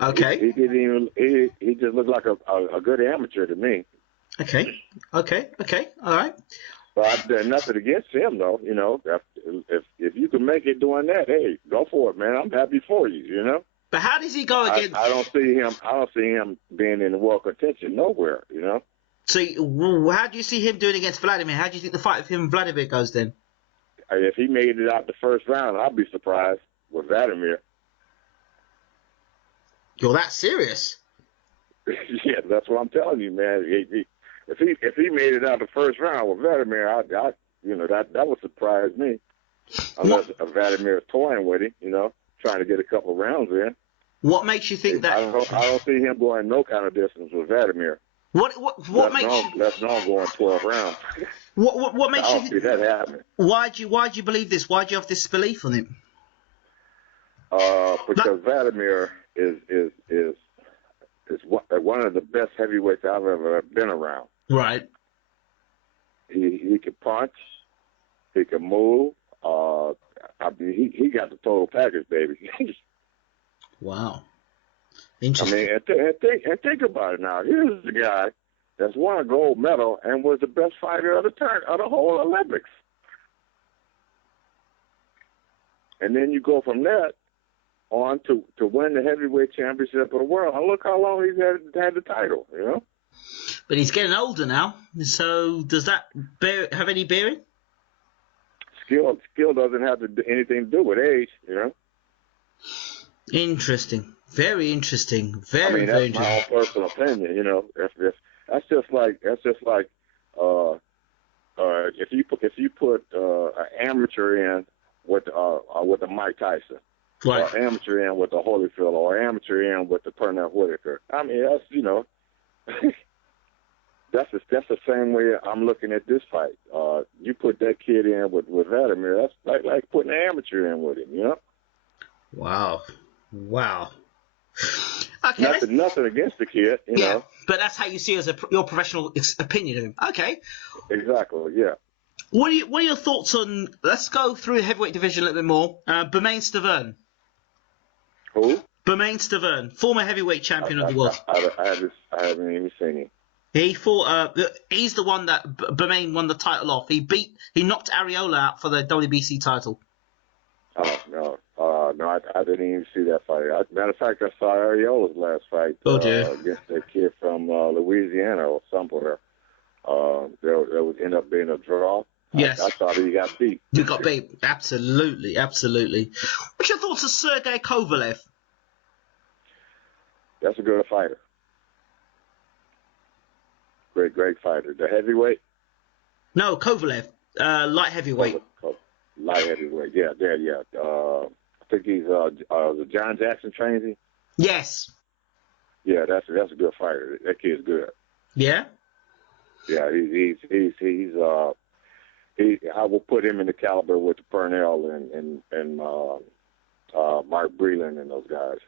Okay. He didn't even. He just looked like a good amateur to me. Okay. All right. But I've done nothing against him, though. If you can make it doing that, hey, go for it, man. I'm happy for you. But how does he go against? I don't see him being in the world contention nowhere. So how do you see him doing against Vladimir? How do you think the fight of him and Vladimir goes then? If he made it out the first round, I'd be surprised with Vladimir. You're that serious? Yeah, that's what I'm telling you, man. If he made it out the first round with Vladimir, that would surprise me. Unless Vladimir is toying with him, trying to get a couple rounds in. What makes you think that? I don't see him going no kind of distance with Vladimir. What makes you? Let's not going 12 rounds. What makes I you? don't see that happening. Why do you believe this? Why do you have this belief on him? Because Vladimir is one of the best heavyweights I've ever been around. Right. He can punch. He can move. He got the total package, baby. Wow. Interesting. And think about it now. Here's the guy that's won a gold medal and was the best fighter of the whole Olympics. And then you go from that on to win the heavyweight championship of the world. And look how long he's had the title, But he's getting older now. So does that have any bearing? Skill doesn't have anything to do with age, Interesting. Very interesting. Very that's interesting. my own personal opinion, If that's just like if you put an amateur in with a Mike Tyson, right, or amateur in with a Holyfield, or amateur in with the Whitaker. That's the same way I'm looking at this fight. You put that kid in with Vladimir, that's like putting an amateur in with him, Wow. Okay. Nothing against the kid, yeah, but that's how you see it as your professional opinion of him. Okay. Exactly. Yeah. What are your thoughts on? Let's go through the heavyweight division a little bit more. Bermain Stavern. Who? Bermain Stavern, former heavyweight champion of the world. I haven't even seen him. He fought. He's the one that Bermain won the title off. He knocked Ariola out for the WBC title. Oh no. No, I didn't even see that fight. Matter of fact, I saw Ariola's last fight against that kid from Louisiana or somewhere. There would end up being a draw. Yes. I thought he got beat. You got beat. Absolutely. What's your thoughts of Sergey Kovalev? That's a good fighter. Great fighter. The heavyweight? No, Kovalev. Light heavyweight. Light heavyweight. Yeah. I think he's the John Jackson trains him. Yes. Yeah, that's a good fighter. That kid's good. Yeah. Yeah, I will put him in the caliber with the Purnell and Mark Breland and those guys.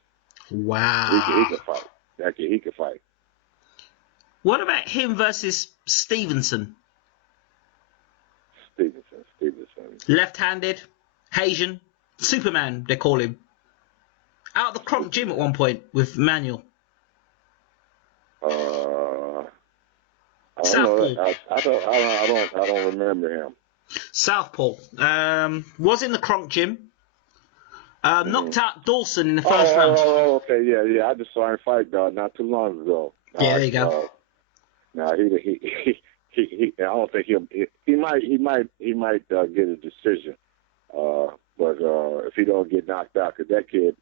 Wow. He can fight. That kid, he can fight. What about him versus Stevenson? Stevenson. Left-handed, Haitian, Superman, they call him. Out of the Kronk gym at one point with Manuel. I don't remember him. Southpaw. Was in the Kronk gym. Knocked out Dawson in the first round. Oh, okay, yeah. I just saw him fight not too long ago. Yeah, there you go. No, he I don't think he might get a decision. But if he don't get knocked out, because that kid,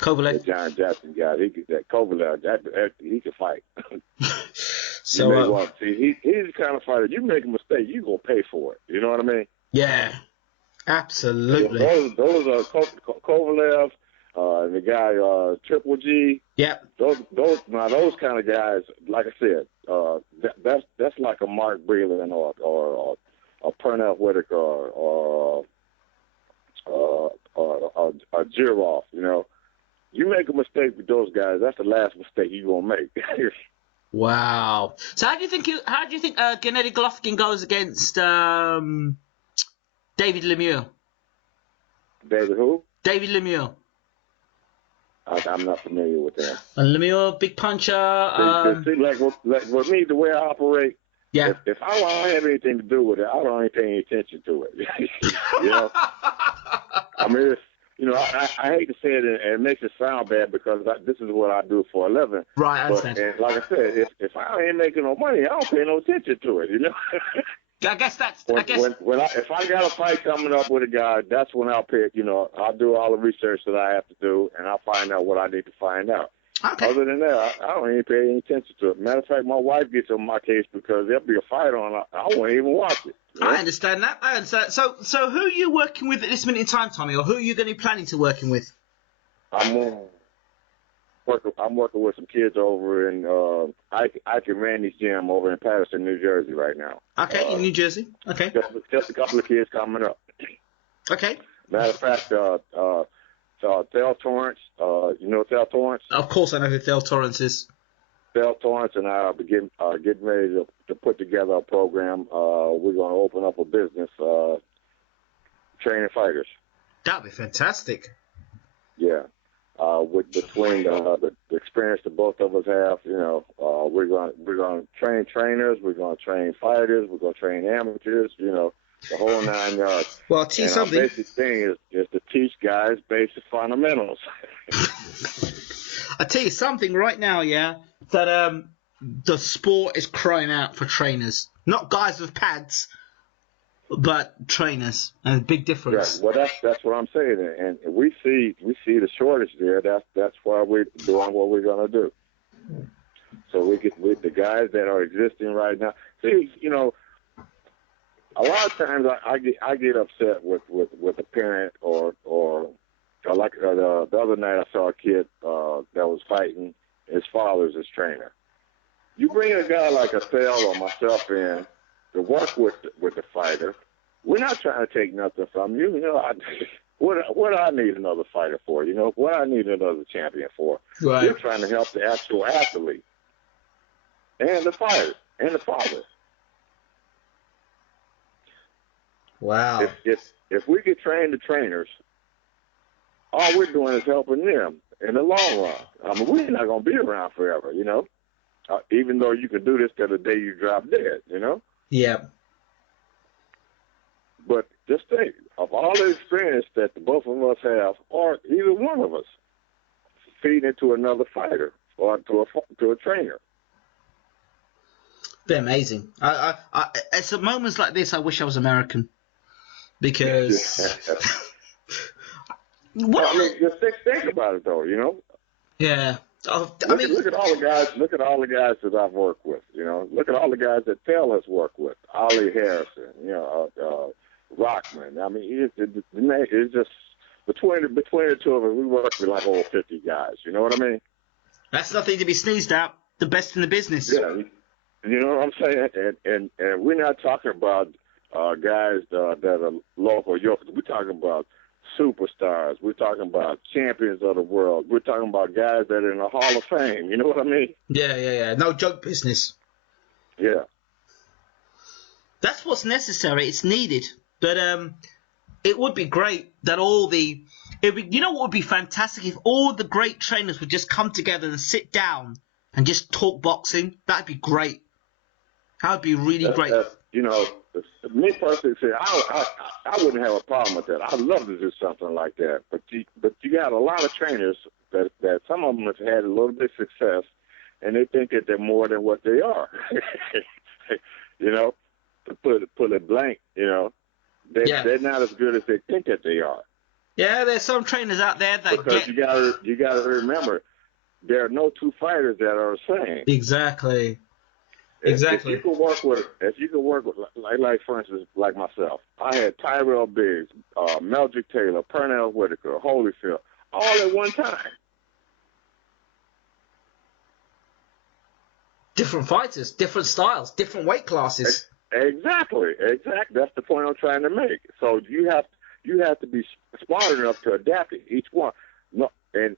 Kovalev, the John Jackson guy, that Kovalev, he can fight. So he's the kind of fighter. You make a mistake, you gonna pay for it. You know what I mean? Yeah, absolutely. Those are Kovalev, the guy Triple G. Yep. Those kind of guys, like I said, that's like a Mark Breland or a Pernell Whitaker or a Giroff. You know, you make a mistake with those guys, that's the last mistake you gonna make. Wow. So how do you think Gennady Golovkin goes against David Lemieux? David who? David Lemieux. I'm not familiar with that. And Lemieux, big puncher. See, like with me, the way I operate, yeah. If I don't have anything to do with it, I don't even pay any attention to it. You know? I mean, I hate to say it, and it makes it sound bad because this is what I do for a living. Right, I understand. And like I said, if I ain't making no money, I don't pay no attention to it. You know. I guess that's. If I got a fight coming up with a guy, that's when I'll pick. You know, I'll do all the research that I have to do, and I'll find out what I need to find out. Okay. Other than that, I don't even pay any attention to it. Matter of fact, my wife gets on my case because there'll be a fight on. I won't even watch it. You know? I understand that. So who are you working with at this minute in time, Tommy, or who are you going to be planning to working with? I'm working with some kids over in Ike and Randy's gym over in Patterson, New Jersey right now. Okay, in New Jersey. Okay. Just a couple of kids coming up. Okay. Matter of fact, Thel Torrance, you know Thel Torrance? Of course I know who Thel Torrance is. Thel Torrance and I are getting ready to put together a program. We're going to open up a business training fighters. That'd be fantastic. Yeah. Between the experience that both of us have, you know, we're going to train trainers, we're going to train fighters, we're going to train amateurs, you know, the whole 9 yards. Well, I'll tell you something. Our basic thing is to teach guys basic fundamentals. I'll tell you something right now, yeah, that the sport is crying out for trainers. Not guys with pads, but trainers. And a big difference. Yeah, well, that's what I'm saying. And we see the shortage there. That's why we're doing what we're going to do. So we get with the guys that are existing right now. See, you know, a lot of times I get upset with a parent or like the other night I saw a kid that was fighting his father's his trainer. You bring a guy like a Thel or myself in to work with the fighter. We're not trying to take nothing from you. You know, what do I need another fighter for? You know, what I need another champion for? Right. We're trying to help the actual athlete and the fighter and the father. Wow. If we could train the trainers, all we're doing is helping them in the long run. I mean, we're not going to be around forever, you know, even though you can do this till the day you drop dead, you know? Yeah. But just think of all the experience that the both of us have, or either one of us, feeding it to another fighter or to a trainer. They're amazing. It's at moments like this I wish I was American. Because... I mean, just think about it, though, you know? Yeah. Look at all the guys. Look at all the guys that I've worked with. You know, look at all the guys that Thel has worked with. Ollie Harrison. You know, Rockman. I mean, it's just between the two of us, we work with like over 50 guys. You know what I mean? That's nothing to be sneezed at. The best in the business. Yeah. You know what I'm saying? And we're not talking about guys that are local yokers. We're talking about superstars. We're talking about champions of the world. We're talking about guys that are in the Hall of Fame. You know what I mean? Yeah. No joke business. Yeah. That's what's necessary. It's needed. But it would be great that you know what would be fantastic if all the great trainers would just come together and sit down and just talk boxing. That'd be great. That would be really great. me personally, say I wouldn't have a problem with that. I'd love to do something like that. But you got a lot of trainers that some of them have had a little bit of success, and they think that they're more than what they are. To put it blank, they're not as good as they think that they are. Yeah, there's some trainers out there that because you gotta remember, there are no two fighters that are the same. Exactly. If you can work with, like for instance, like myself, I had Tyrell Biggs, Meldrick Taylor, Pernell Whitaker, Holyfield, all at one time. Different fighters, different styles, different weight classes. Exactly. That's the point I'm trying to make. So you have to be smart enough to adapt to each one. No, and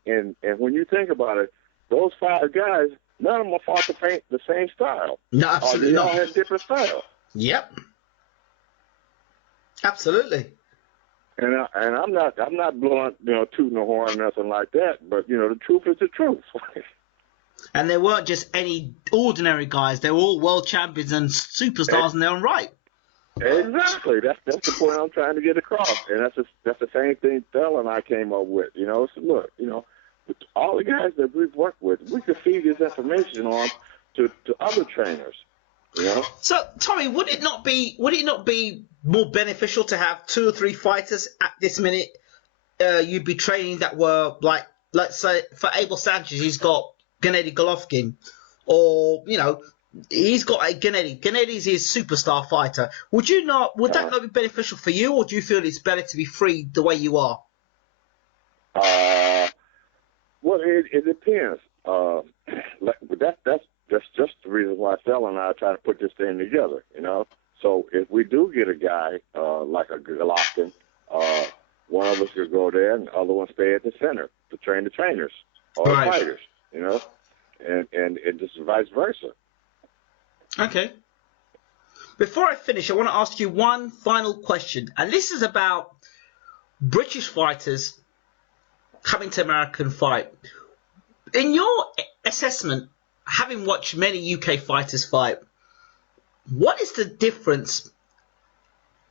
when you think about it, those 5 guys, none of them fought the same style. No, absolutely they not. all had different styles. Yep. Absolutely. And I'm not blowing tooting the horn or nothing like that. But the truth is the truth. And they weren't just any ordinary guys. They were all world champions and superstars in their own right. Exactly. That's the point I'm trying to get across. And that's the same thing Thel and I came up with. So look, all the guys that we've worked with, we could feed this information on to other trainers. So, Tommy, would it not be more beneficial to have 2 or 3 fighters at this minute you'd be training that were like, let's say for Abel Sanchez, he's got Gennady Golovkin, or he's got a Gennady. Gennady's his superstar fighter. Would that not be beneficial for you, or do you feel it's better to be free the way you are? Well, it depends. That's just the reason why Thel and I try to put this thing together. So if we do get a guy like a Golovkin, one of us could go there, and the other one stay at the center to train the trainers or the fighters. And just vice versa. Okay. Before I finish, I want to ask you one final question, and this is about British fighters coming to American fight. In your assessment, having watched many UK fighters fight, what is the difference,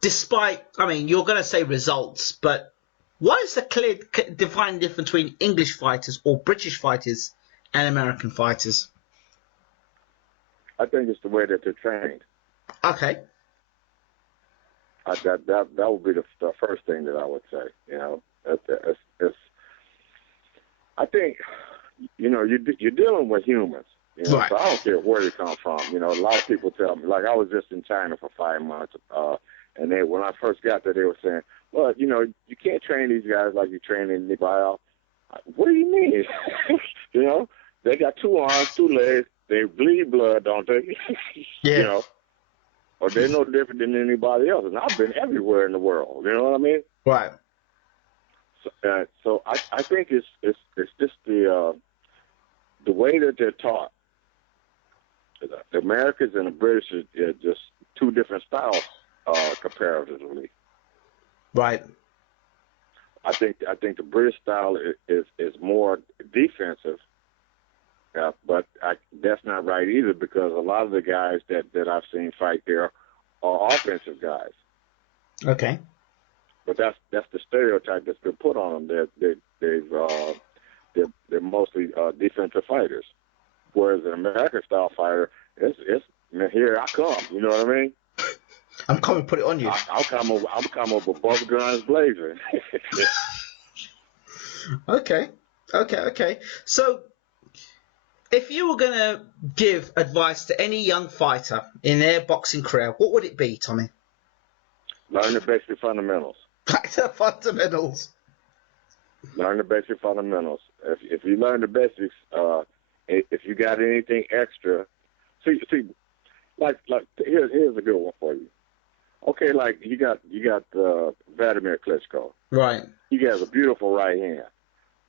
despite, you're going to say results, but what is the clear defining difference between English fighters or British fighters and American fighters? I think it's the way that they're trained. Okay. That would be the first thing that I would say. I think you're dealing with humans. Right. So I don't care where they come from. A lot of people tell me, like I was just in China for 5 months, and when I first got there, they were saying, well, you can't train these guys like you train anybody else. What do you mean? They got 2 arms, 2 legs. They bleed blood, don't they? Yeah. Or they're no different than anybody else. And I've been everywhere in the world. You know what I mean? Right. So I think it's just the way that they're taught. The Americans and the British are just 2 different styles comparatively. Right. I think the British style is more defensive. But that's not right either, because a lot of the guys that I've seen fight there are offensive guys. Okay. But that's the stereotype that's been put on them. They're mostly defensive fighters, whereas an American style fighter, it's here I come. You know what I mean? I'm coming to put it on you. I'll come over with both guns blazing. Okay. So, if you were going to give advice to any young fighter in their boxing career, what would it be, Tommy? Learn the basic fundamentals. Back to fundamentals. Learn the basic fundamentals. If you learn the basics, if you got anything extra, see, like here's a good one for you. Okay, like you got Wladimir Klitschko. Right. He has a beautiful right hand.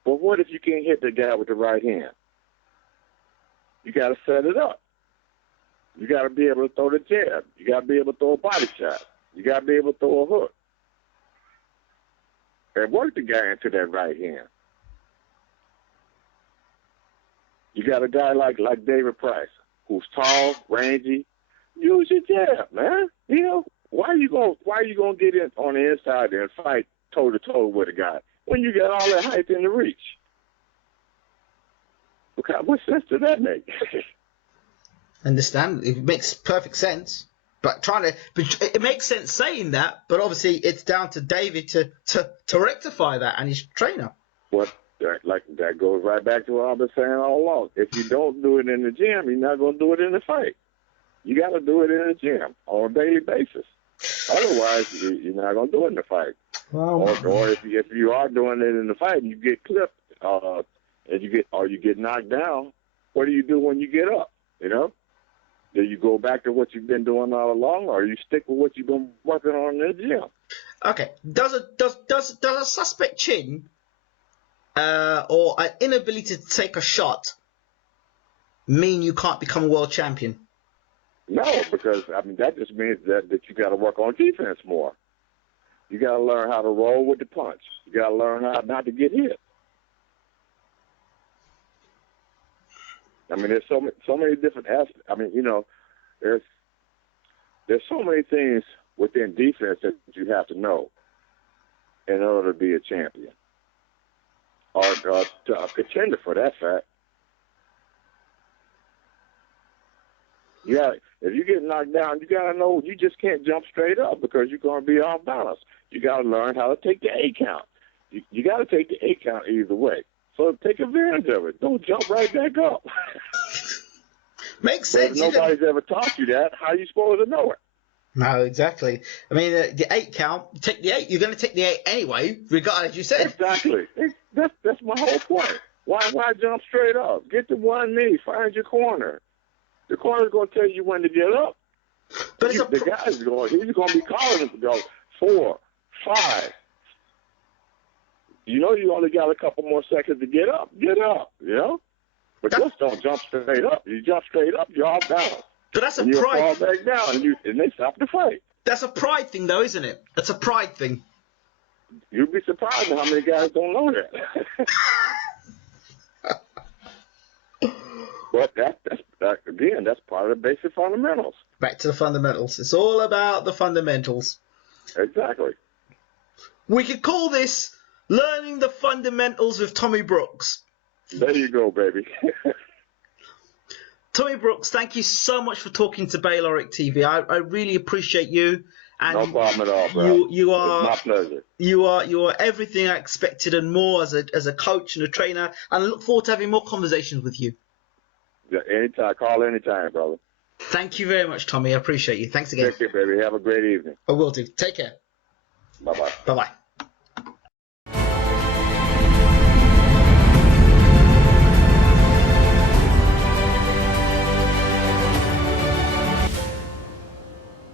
But what if you can't hit the guy with the right hand? You got to set it up. You got to be able to throw the jab. You got to be able to throw a body shot. You got to be able to throw a hook. And work the guy into that right hand. You got a guy like David Price, who's tall, rangy, use your jab, man. You know, why are you gonna get in on the inside there and fight toe to toe with a guy when you got all that height in the reach? What sense does that make? Understand? It makes perfect sense. But it makes sense saying that, but obviously it's down to David to rectify that and his trainer. Well, that goes right back to what I've been saying all along. If you don't do it in the gym, you're not going to do it in the fight. You got to do it in the gym on a daily basis. Otherwise, you're not going to do it in the fight. Or if you are doing it in the fight and you get clipped, and you get knocked down, what do you do when you get up? You know, do you go back to what you've been doing all along, or you stick with what you've been working on in the gym? Okay. Does a suspect chin or an inability to take a shot mean you can't become a world champion? No, because that just means that you got to work on defense more. You got to learn how to roll with the punch. You got to learn how not to get hit. There's so many different aspects. There's so many things within defense that you have to know in order to be a champion or a contender for that fact. Yeah, if you get knocked down, you got to know you just can't jump straight up because you're going to be off balance. You got to learn how to take the A count. You got to take the A count either way. So take advantage of it. Don't jump right back up. Makes sense. If nobody's ever taught you that, how are you supposed to know it? No, exactly. The 8 count, take the 8. You're going to take the 8 anyway, regardless, as you said. Exactly. That's my whole point. Why jump straight up? Get to one knee. Find your corner. The corner's going to tell you when to get up. But he's going to be calling him to go 4, 5. You know you only got a couple more seconds to get up. Get up, you know? But just don't jump straight up. You jump straight up, you're off balance. But that's and a pride. You fall back down, and they stop the fight. That's a pride thing, though, isn't it? That's a pride thing. You'd be surprised at how many guys don't know that. But that's part of the basic fundamentals. Back to the fundamentals. It's all about the fundamentals. Exactly. We could call this Learning the Fundamentals with Tommy Brooks. There you go, baby. Tommy Brooks, thank you so much for talking to Bayloric TV. I really appreciate you. And no problem at all, bro. You are it's my pleasure. You are everything I expected and more as a coach and a trainer. And I look forward to having more conversations with you. Yeah, anytime. Call anytime, brother. Thank you very much, Tommy. I appreciate you. Thanks again. Take care, baby. Have a great evening. I will do. Take care. Bye-bye. Bye-bye.